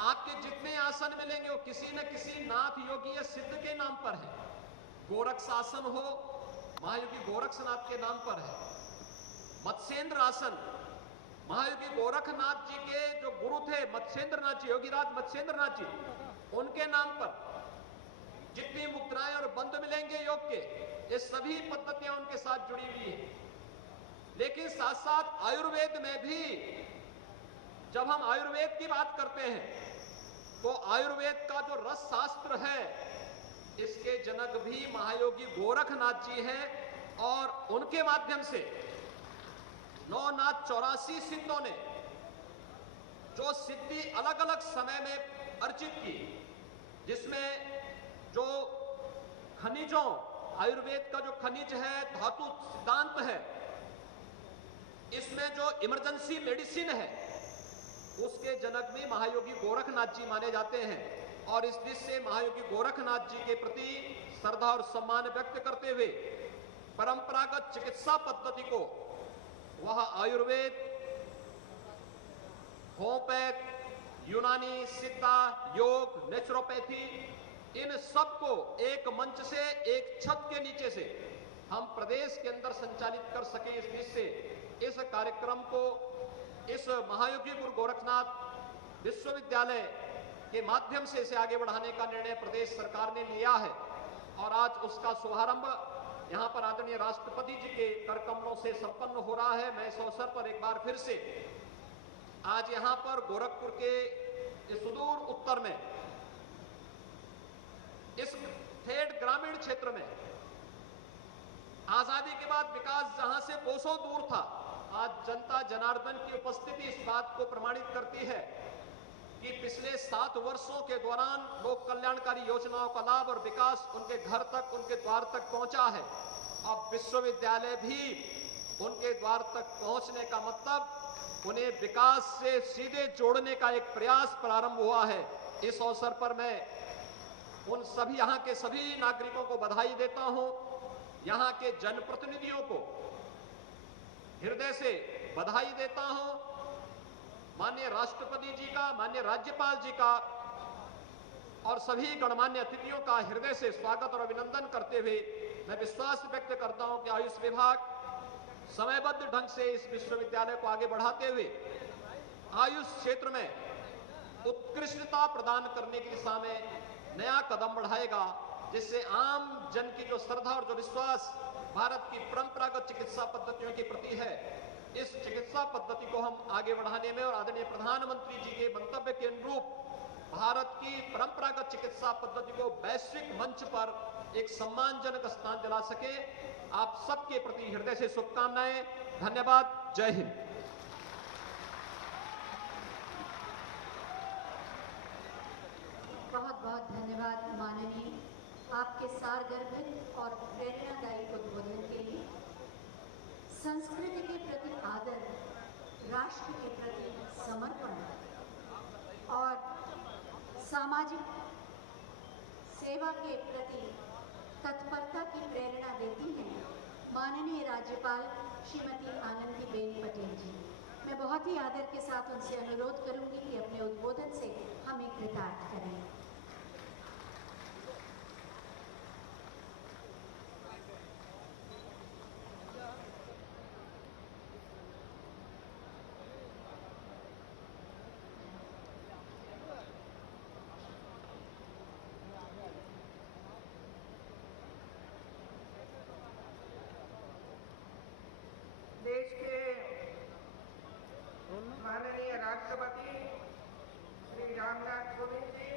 आपके जितने आसन मिलेंगे वो किसी न किसी नाथ योगी या सिद्ध के नाम पर है। गोरक्ष आसन हो, महायोगी गोरक्षनाथ के नाम पर है। मत्स्येंद्र आसन, महायोगी गोरखनाथ जी के जो गुरु थे मत्स्येंद्रनाथ जी, योगीराज मत्स्येंद्रनाथ जी, उनके नाम पर जितनी मुद्राएं और बंध मिलेंगे योग के, ये सभी पद्धतियां उनके साथ जुड़ी हुई है। लेकिन साथ साथ आयुर्वेद में भी जब हम आयुर्वेद की बात करते हैं तो आयुर्वेद का जो रस शास्त्र है, इसके जनक भी महायोगी गोरखनाथ जी हैं और उनके माध्यम से 984 सिद्धों ने जो सिद्धि अलग अलग समय में अर्जित की, जिसमें जो खनिजों, आयुर्वेद का जो खनिज है, धातु सिद्धांत है, इसमें जो इमरजेंसी मेडिसिन है, उसके जनक भी महायोगी गोरखनाथ जी माने जाते हैं। और इस दृष्टि से महायोगी गोरखनाथ जी के प्रति श्रद्धा और सम्मान व्यक्त करते हुए परंपरागत चिकित्सा पद्धति को, वह आयुर्वेद, होम्योपैथ, यूनानी, सिद्धा, योग, नेचुरोपैथी, इन सबको एक मंच से, एक छत के नीचे से हम प्रदेश के अंदर संचालित कर सके, इस दृष्टि से इस कार्यक्रम को, इस महायोगी गुरु गोरखनाथ विश्वविद्यालय के माध्यम से इसे आगे बढ़ाने का निर्णय प्रदेश सरकार ने लिया है। और आज उसका शुभारंभ यहां पर आदरणीय राष्ट्रपति जी के कर कमलों से संपन्न हो रहा है। मैं इस अवसर पर एक बार फिर से आज यहां पर गोरखपुर के इस सुदूर उत्तर में, इस ठेठ ग्रामीण क्षेत्र में, आजादी के बाद विकास जहां से कोसों दूर था, आज जनता जनार्दन की उपस्थिति इस बात को प्रमाणित करती है कि पिछले 7 वर्षों के दौरान लोक कल्याणकारी योजनाओं का लाभ और विकास उनके घर तक, उनके द्वार तक पहुंचा है। अब विश्वविद्यालय भी उनके द्वार तक पहुंचने का मतलब उन्हें विकास से सीधे जोड़ने का एक प्रयास प्रारंभ हुआ है। इस अवसर पर मैं उन सभी, यहाँ के सभी नागरिकों को बधाई देता हूं, यहाँ के जनप्रतिनिधियों को हृदय से बधाई देता हूं, माननीय राष्ट्रपति जी का, माननीय राज्यपाल जी का और सभी गणमान्य अतिथियों का हृदय से स्वागत और अभिनंदन करते हुए मैं विश्वास व्यक्त करता हूं कि आयुष विभाग समयबद्ध ढंग से इस विश्वविद्यालय को आगे बढ़ाते हुए आयुष क्षेत्र में उत्कृष्टता प्रदान करने की दिशा में नया कदम बढ़ाएगा। जिससे आम जन की जो श्रद्धा और जो विश्वास भारत की परंपरागत चिकित्सा पद्धतियों के प्रति है, इस चिकित्सा पद्धति को हम आगे बढ़ाने में और आदरणीय प्रधानमंत्री जी के मंतव्य के अनुरूप भारत की परंपरागत चिकित्सा पद्धति को वैश्विक मंच पर एक सम्मानजनक स्थान दिला सके, आप सबके प्रति हृदय से शुभकामनाएं। धन्यवाद। जय हिंद। बहुत बहुत धन्यवाद माननीय, आपके सारगर्भित और प्रेरणादायी उद्बोधन के लिए। संस्कृति के प्रति आदर, राष्ट्र के प्रति समर्पण और सामाजिक सेवा के प्रति तत्परता की प्रेरणा देती हैं माननीय राज्यपाल श्रीमती आनंदीबेन पटेल जी। मैं बहुत ही आदर के साथ उनसे अनुरोध करूंगी कि अपने उद्बोधन से हमें कृतार्थ करें। देश के माननीय राष्ट्रपति श्री रामनाथ कोविंद जी,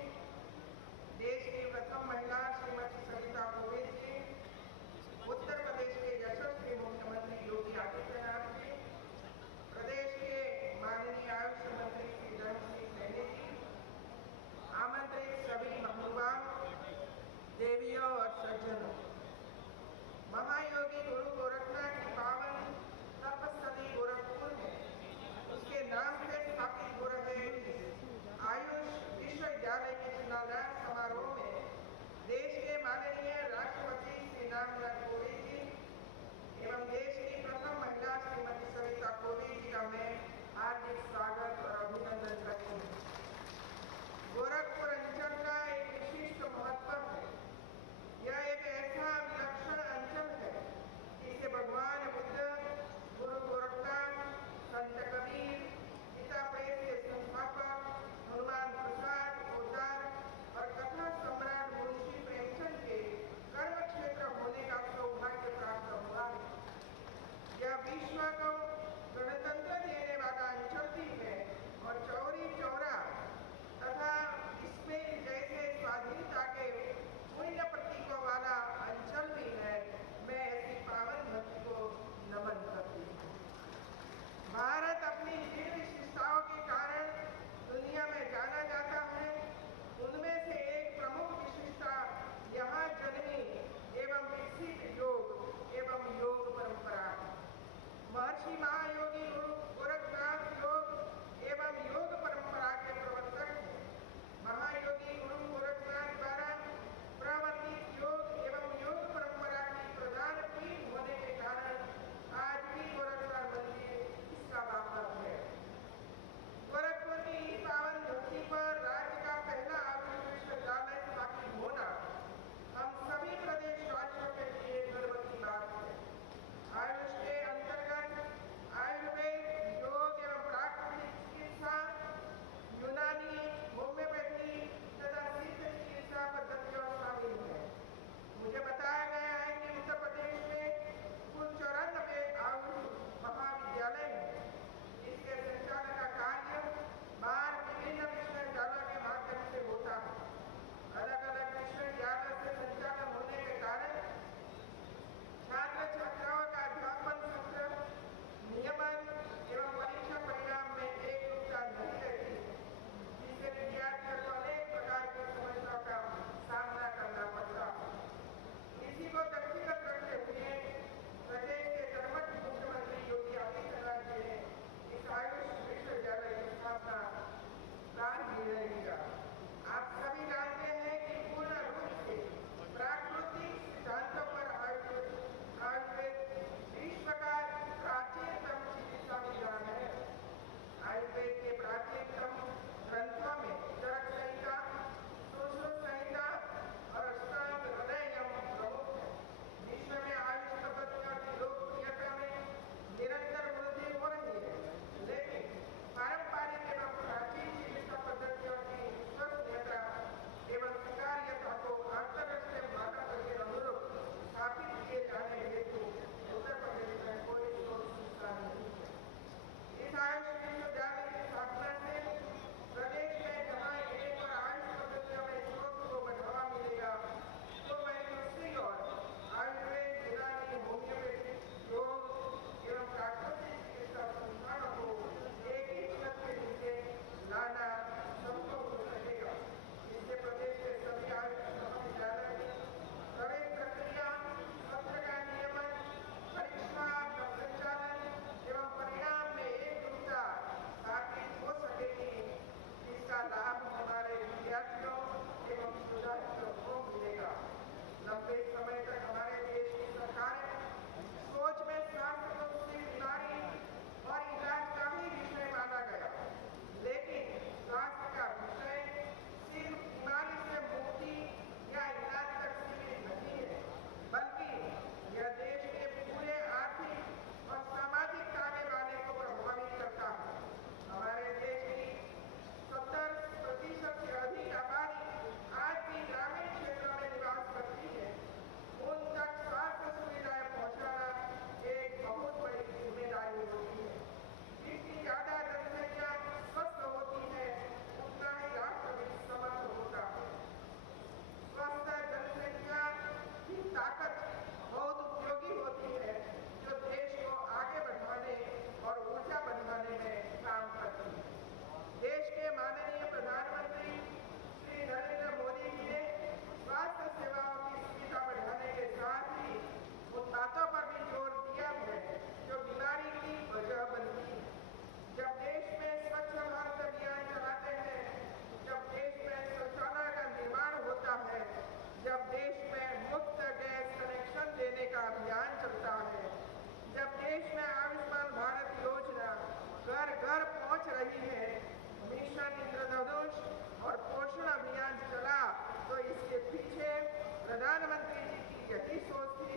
प्रधानमंत्री जी की यही सोच थी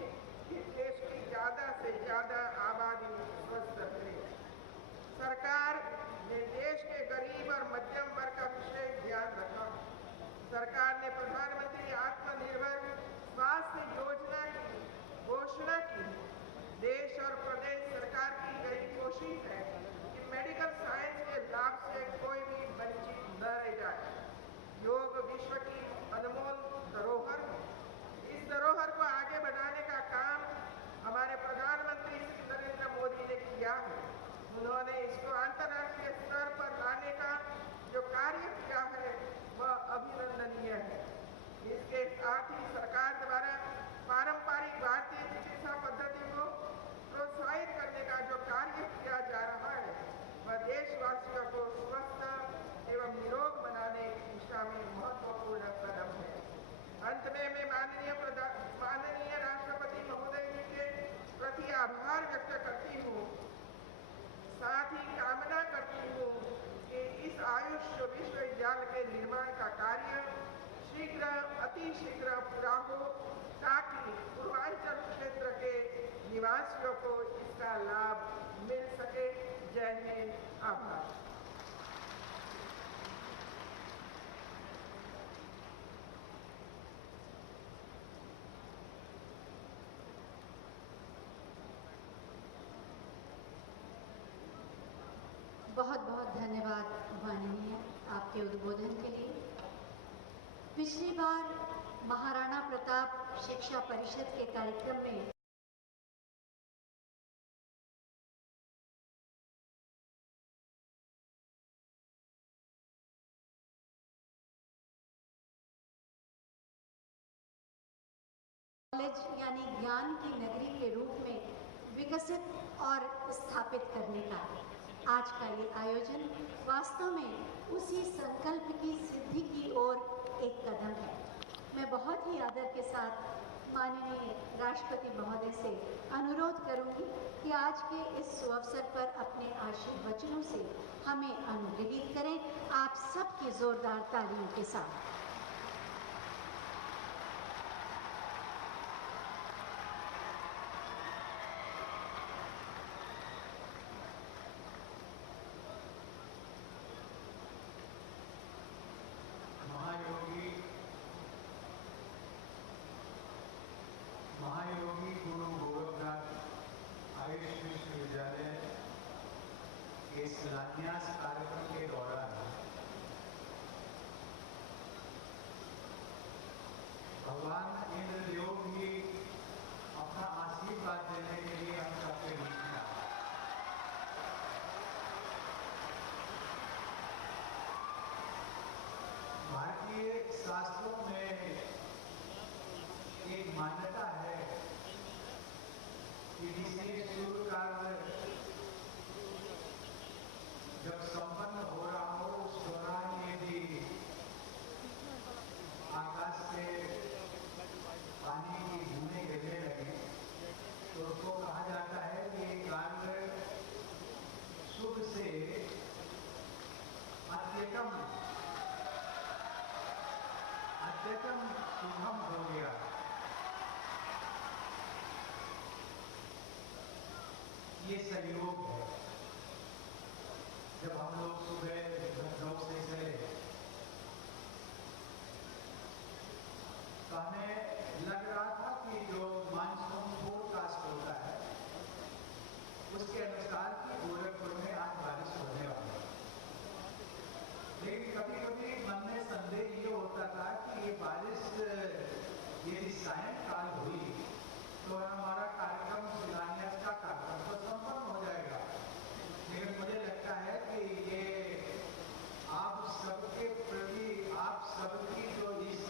कि देश की ज़्यादा से ज़्यादा आबादी स्वस्थ रहे। सरकार ने देश के गरीब और मध्यम वर्ग का विशेष ध्यान रखा। सरकार ने प्रधानमंत्री आत्मनिर्भर स्वास्थ्य योजना की घोषणा की। देश और प्रदेश सरकार की यही कोशिश है कि मेडिकल साइंस के लाभ से कोई भी वंचित न रह जाए। योग विश्व की अनमोल धरोहर है। इस धरोहर को आगे बढ़ाने का काम हमारे प्रधानमंत्री श्री नरेंद्र मोदी ने किया है। उन्होंने इसको अंतर्राष्ट्रीय स्तर पर लाने का जो कार्य किया है वह अभिनंदनीय है। इसके साथ ही सरकार द्वारा पारंपरिक भारतीय चिकित्सा पद्धति को प्रोत्साहित करने का जो कार्य किया जा रहा है वह देशवासियों को स्वस्थ एवं निरोग बनाने की दिशा में महत्वपूर्ण कदम है। अंत में मैं माननीय राष्ट्रपति महोदय जी के प्रति आभार व्यक्त करती हूँ। साथ ही कामना करती हूँ कि इस आयुष विश्वविद्यालय के निर्माण का कार्य अति शीघ्र पूरा हो ताकि पूर्वांचल क्षेत्र के निवासियों को इसका लाभ मिल सके। जय हिंद। आभार। बहुत बहुत धन्यवाद माननीय आपके उद्बोधन के लिए। पिछली बार महाराणा प्रताप शिक्षा परिषद के कार्यक्रम में कॉलेज यानी ज्ञान की नगरी के रूप में विकसित और स्थापित करने का आज का ये आयोजन वास्तव में उसी संकल्प की सिद्धि की ओर एक कदम है। मैं बहुत ही आदर के साथ माननीय राष्ट्रपति महोदय से अनुरोध करूंगी कि आज के इस सुअवसर पर अपने आशीर्वचनों से हमें अनुग्रहित करें। आप सबकी जोरदार तालियों के साथ। महायोगी गुरु गोरखनाथ आयुष विश्वविद्यालय के शिलान्यास कार्यक्रम के दौरान भगवान इंद्रदेव भी अपना आशीर्वाद देने के लिए हम सबके बीच में आए। भारतीय शास्त्रों में एक मान्यता है कि विशेष शुभ कार्य जब संपन्न हो रहा हो उस दौरान यदि आकाश से पानी की बूंदें गिरने लगे तो उसको कहा जाता है कि ये कार्य शुभ से अत्यतम शुभम हो गया। ये सहयोग है। जब हम लोग सुबह लखनऊ से चले तो हमें लग रहा था कि जो मानसून फोरकास्ट होता है उसके अनुसार कि गोरखपुर में आज बारिश होने वाली है। लेकिन कभी कभी मन में संदेह ये होता था कि ये बारिश यदि सायंकाल हुई तो हमारा कार्यक्रम शिलान्यास का कार्यक्रम तो संपन्न हो जाएगा। लेकिन मुझे लगता है कि ये आप सबके प्रति आप सबकी जो इस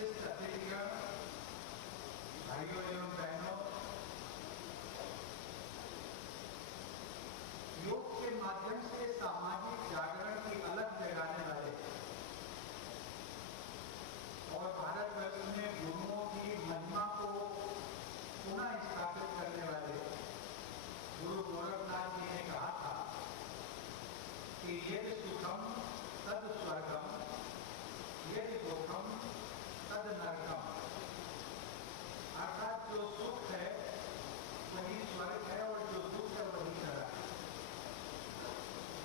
विशिष्ट अतिथिगण, भाइयों एवं बहनों, योग के माध्यम से सामाजिक जागरण की अलग जगाने वाले और भारतवर्ष में गुरुओं की महिमा को पुनः स्थापित करने वाले गुरु गोरखनाथ जी ने कहा था कि यदि सुखम तद स्वर्गम, यदि दुखम तद नरकम, अर्थात जो सुख है वही स्वर्ग है और जो दुख है वही नरक है।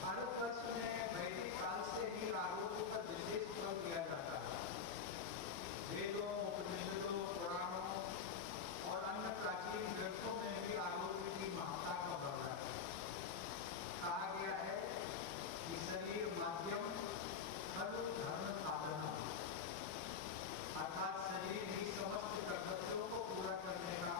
भारतवर्ष में वैदिक काल से ही आरोग्य पर विशेष बल दिया जाता है। वेदों, उपनिषदों, पुराणों और अन्य प्राचीन ग्रंथों में भी आरोग्य की महत्ता का वर्णन है। कहा गया है कि शरीर माध्यम खलु धर्म साधनम, अर्थात शरीर ही समस्त कर्तव्यों को पूरा करने का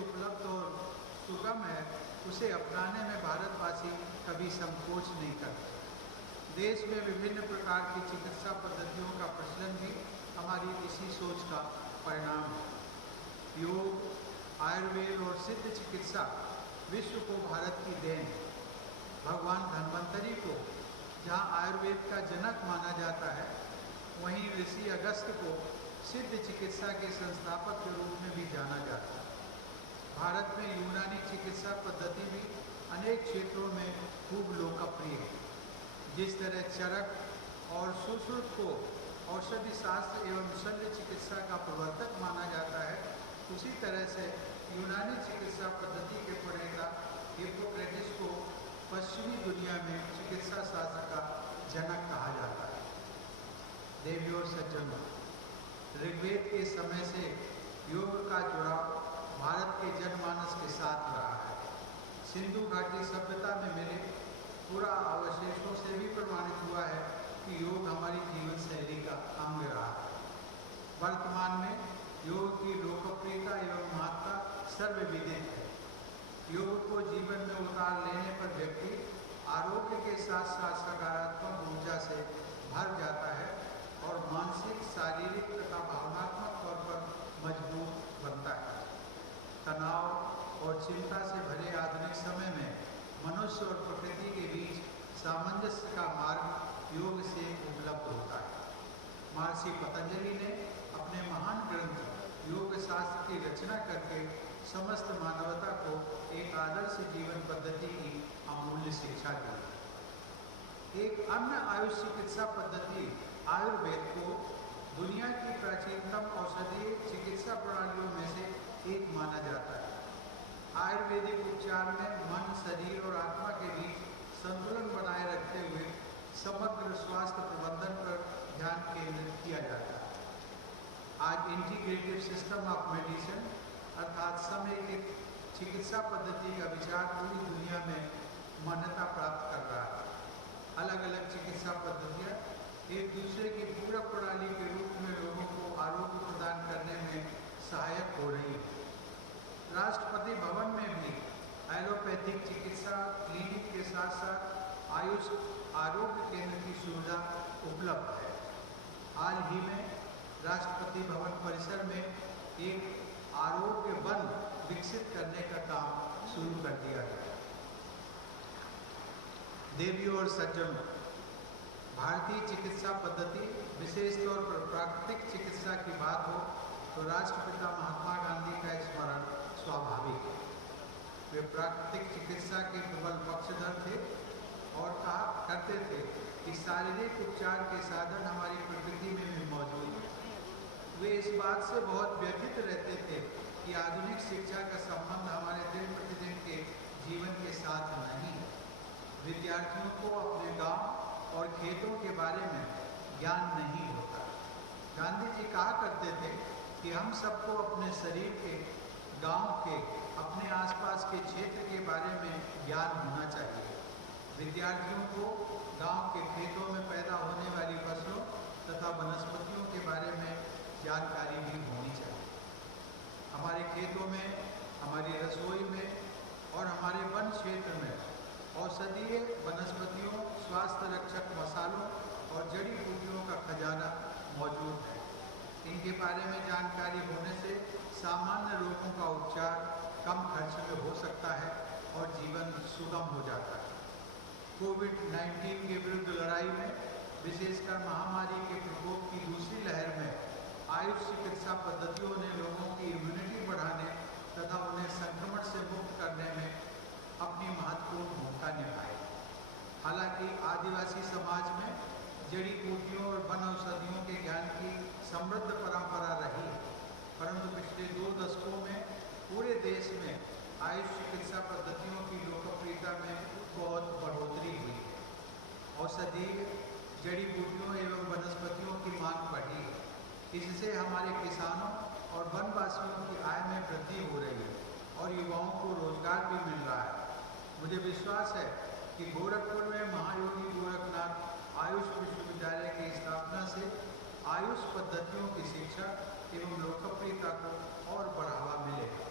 उपलब्ध और सुगम है, उसे अपनाने में भारतवासी कभी संकोच नहीं करते। देश में विभिन्न प्रकार की चिकित्सा पद्धतियों का प्रचलन भी हमारी इसी सोच का परिणाम है। योग, आयुर्वेद और सिद्ध चिकित्सा विश्व को भारत की देन है। भगवान धन्वंतरी को जहाँ आयुर्वेद का जनक माना जाता है, वहीं ऋषि अगस्त्य को सिद्ध चिकित्सा के संस्थापक के रूप में भी जाना जाता है। भारत में यूनानी चिकित्सा पद्धति भी अनेक क्षेत्रों में खूब लोकप्रिय है। जिस तरह चरक और सुश्रुत को औषधि शास्त्र एवं शल्य चिकित्सा का प्रवर्तक माना जाता है, उसी तरह से यूनानी चिकित्सा पद्धति के प्रणेता हिप्पोक्रेटिस को पश्चिमी दुनिया में चिकित्सा शास्त्र का जनक कहा जाता है। देवियों और सज्जनों, ऋग्वेद के समय से योग का जुड़ाव भारत के जनमानस के साथ रहा है। सिंधु घाटी सभ्यता में मिले पूरा अवशेषों से भी प्रमाणित हुआ है कि योग हमारी जीवन शैली का अंग रहा है। वर्तमान में योग की लोकप्रियता एवं महत्ता सर्वविदित है। योग को जीवन में उतार लेने पर व्यक्ति आरोग्य के साथ साथ सकारात्मक ऊर्जा से भर जाता है और मानसिक, शारीरिक तथा भावनात्मक तौर पर मजबूत बनता है। तनाव और चिंता से भरे आधुनिक समय में मनुष्य और प्रकृति के बीच सामंजस्य का मार्ग योग से उपलब्ध होता है। महर्षि पतंजलि ने अपने महान ग्रंथ योग शास्त्र की रचना करके समस्त मानवता को एक आदर्श जीवन पद्धति की अमूल्य शिक्षा दी। एक अन्य आयुष चिकित्सा पद्धति आयुर्वेद को दुनिया की प्राचीनतम औषधीय चिकित्सा प्रणालियों में से एक माना जाता है। आयुर्वेदिक उपचार में मन, शरीर और आत्मा के बीच संतुलन बनाए रखते हुए समग्र स्वास्थ्य प्रबंधन पर ध्यान केंद्रित किया जाता है। आज इंटीग्रेटिव सिस्टम ऑफ मेडिसिन अर्थात समेकित चिकित्सा पद्धति का विचार पूरी दुनिया में मान्यता प्राप्त कर रहा है। अलग अलग चिकित्सा पद्धतियाँ एक दूसरे की पूरक प्रणाली के रूप में लोगों को आरोग्य प्रदान करने में सहायक हो रही है। राष्ट्रपति भवन में भी एलोपैथिक चिकित्सा क्लिनिक के साथ साथ आयुष आरोग्य केंद्र की सुविधा उपलब्ध है। हाल ही में राष्ट्रपति भवन परिसर में एक आरोग्य वन विकसित करने का काम शुरू कर दिया गया। देवियों और सज्जनों, भारतीय चिकित्सा पद्धति विशेष तौर पर प्राकृतिक चिकित्सा की बात हो तो राष्ट्रपिता महात्मा गांधी का स्मरण स्वाभाविक है। वे प्राकृतिक चिकित्सा के प्रबल पक्षधर थे और कहा करते थे कि शारीरिक उपचार के साधन हमारी प्रकृति में भी मौजूद हैं। वे इस बात से बहुत व्यथित रहते थे कि आधुनिक शिक्षा का संबंध हमारे दिन प्रतिदिन के जीवन के साथ नहीं है। विद्यार्थियों को अपने गांव और खेतों के बारे में ज्ञान नहीं होता। गांधी जी कहा करते थे कि हम सबको अपने शरीर के, गांव के, अपने आसपास के क्षेत्र के बारे में ज्ञान होना चाहिए। विद्यार्थियों को गांव के खेतों में पैदा होने वाली फसलों तथा वनस्पतियों के बारे में जानकारी भी होनी चाहिए। हमारे खेतों में, हमारी रसोई में और हमारे वन क्षेत्र में औषधीय वनस्पतियों, स्वास्थ्य रक्षक मसालों और जड़ी बूटियों का खजाना मौजूद है। इनके बारे में जानकारी होने से सामान्य रोगों का उपचार कम खर्च में हो सकता है और जीवन सुगम हो जाता है। कोविड-19 के विरुद्ध लड़ाई में, विशेषकर महामारी के प्रकोप की दूसरी लहर में, आयुष चिकित्सा पद्धतियों ने लोगों की इम्यूनिटी बढ़ाने तथा उन्हें संक्रमण से मुक्त करने में अपनी महत्वपूर्ण भूमिका निभाई। हालांकि आदिवासी समाज में जड़ी बूटियों और वन औषधियों के ज्ञान की समृद्ध परंपरा रही है, परंतु पिछले 2 दशकों में पूरे देश में आयुष चिकित्सा पद्धतियों की लोकप्रियता में बहुत बढ़ोतरी हुई है। औषधीय जड़ी बूटियों एवं वनस्पतियों की मांग बढ़ी है। इससे हमारे किसानों और वनवासियों की आय में वृद्धि हो रही है और युवाओं को रोजगार भी मिल रहा है। मुझे विश्वास है कि गोरखपुर में महायोगी गोरखनाथ आयुष विश्वविद्यालय की स्थापना से आयुष पद्धतियों की शिक्षा एवं लोकप्रियता को और बढ़ावा मिलेगा।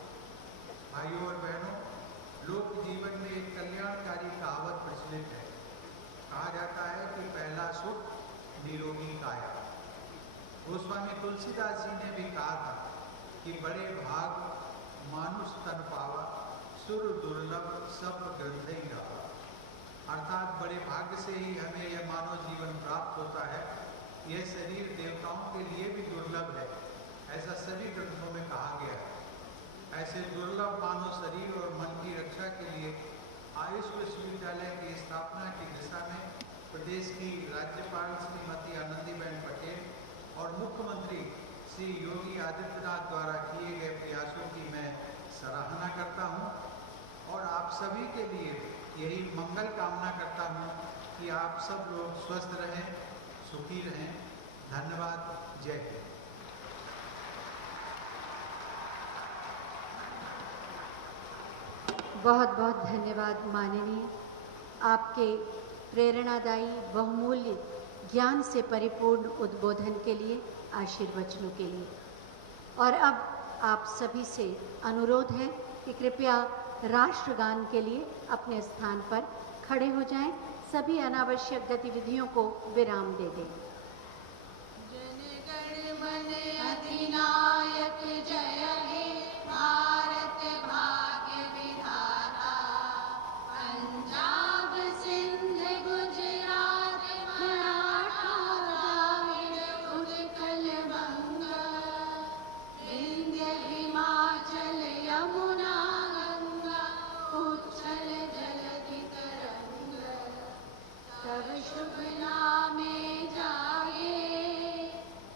तुलसीदास जी ने भी कहा था कि बड़े भाग मानुष तन पावा, सुर दुर्लभ सब ग्रंथ ही गावा। अर्थात बड़े भाग्य से ही हमें यह मानव जीवन प्राप्त होता है। यह शरीर देवताओं के लिए भी दुर्लभ है, ऐसा सभी ग्रंथों में कहा गया है। ऐसे दुर्लभ मानव शरीर और मन की रक्षा के लिए आयुष विश्वविद्यालय की स्थापना की दिशा में प्रदेश की राज्यपाल श्रीमती आनंदीबेन पटेल और मुख्यमंत्री श्री योगी आदित्यनाथ द्वारा किए गए प्रयासों की मैं सराहना करता हूं और आप सभी के लिए यही मंगल कामना करता हूं कि आप सब लोग स्वस्थ रहें, सुखी रहें। धन्यवाद। जय हिंद। बहुत बहुत धन्यवाद माननीय, आपके प्रेरणादायी बहुमूल्य ज्ञान से परिपूर्ण उद्बोधन के लिए, आशीर्वचनों के लिए। और अब आप सभी से अनुरोध है कि कृपया राष्ट्रगान के लिए अपने स्थान पर खड़े हो जाएं। सभी अनावश्यक गतिविधियों को विराम दे दें। जनगण मन अधिनायक जय हे भारत भाग्य विधाता, पंजाब सिंध गुजरात मराठा द्राविड़ उत्कल बंगा, विंध्य हिमाचल यमुना गंगा, उच्छल जलधि तरंग, तब शुभ नामे जागे,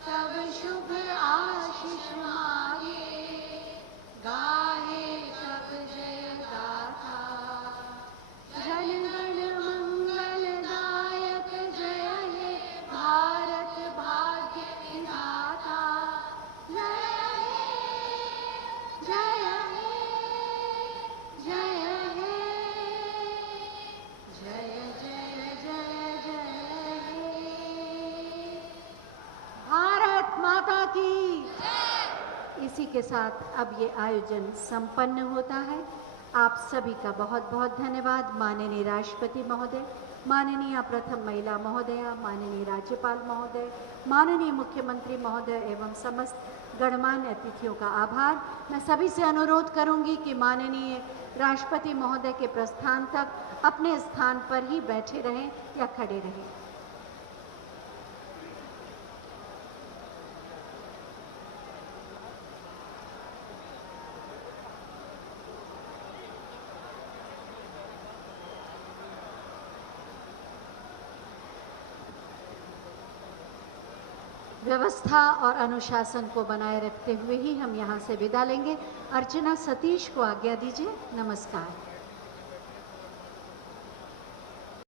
तब शुभ आशीष मांगे, गाहे तब जय गाथा, जनगण मंगलदायक जय हे भारत भाग्य विधाता, जय हे, जय हे, जय हे, जय जय जय जय हे। भारत माता की। इसी के साथ अब ये आयोजन संपन्न होता है। आप सभी का बहुत बहुत धन्यवाद। माननीय राष्ट्रपति महोदय, माननीय प्रथम महिला महोदया, माननीय राज्यपाल महोदय, माननीय मुख्यमंत्री महोदय एवं समस्त गणमान्य अतिथियों का आभार। मैं सभी से अनुरोध करूंगी कि माननीय राष्ट्रपति महोदय के प्रस्थान तक अपने स्थान पर ही बैठे रहें या खड़े रहें। व्यवस्था और अनुशासन को बनाए रखते हुए ही हम यहाँ से विदा लेंगे। अर्चना सतीश को आज्ञा दीजिए। नमस्कार।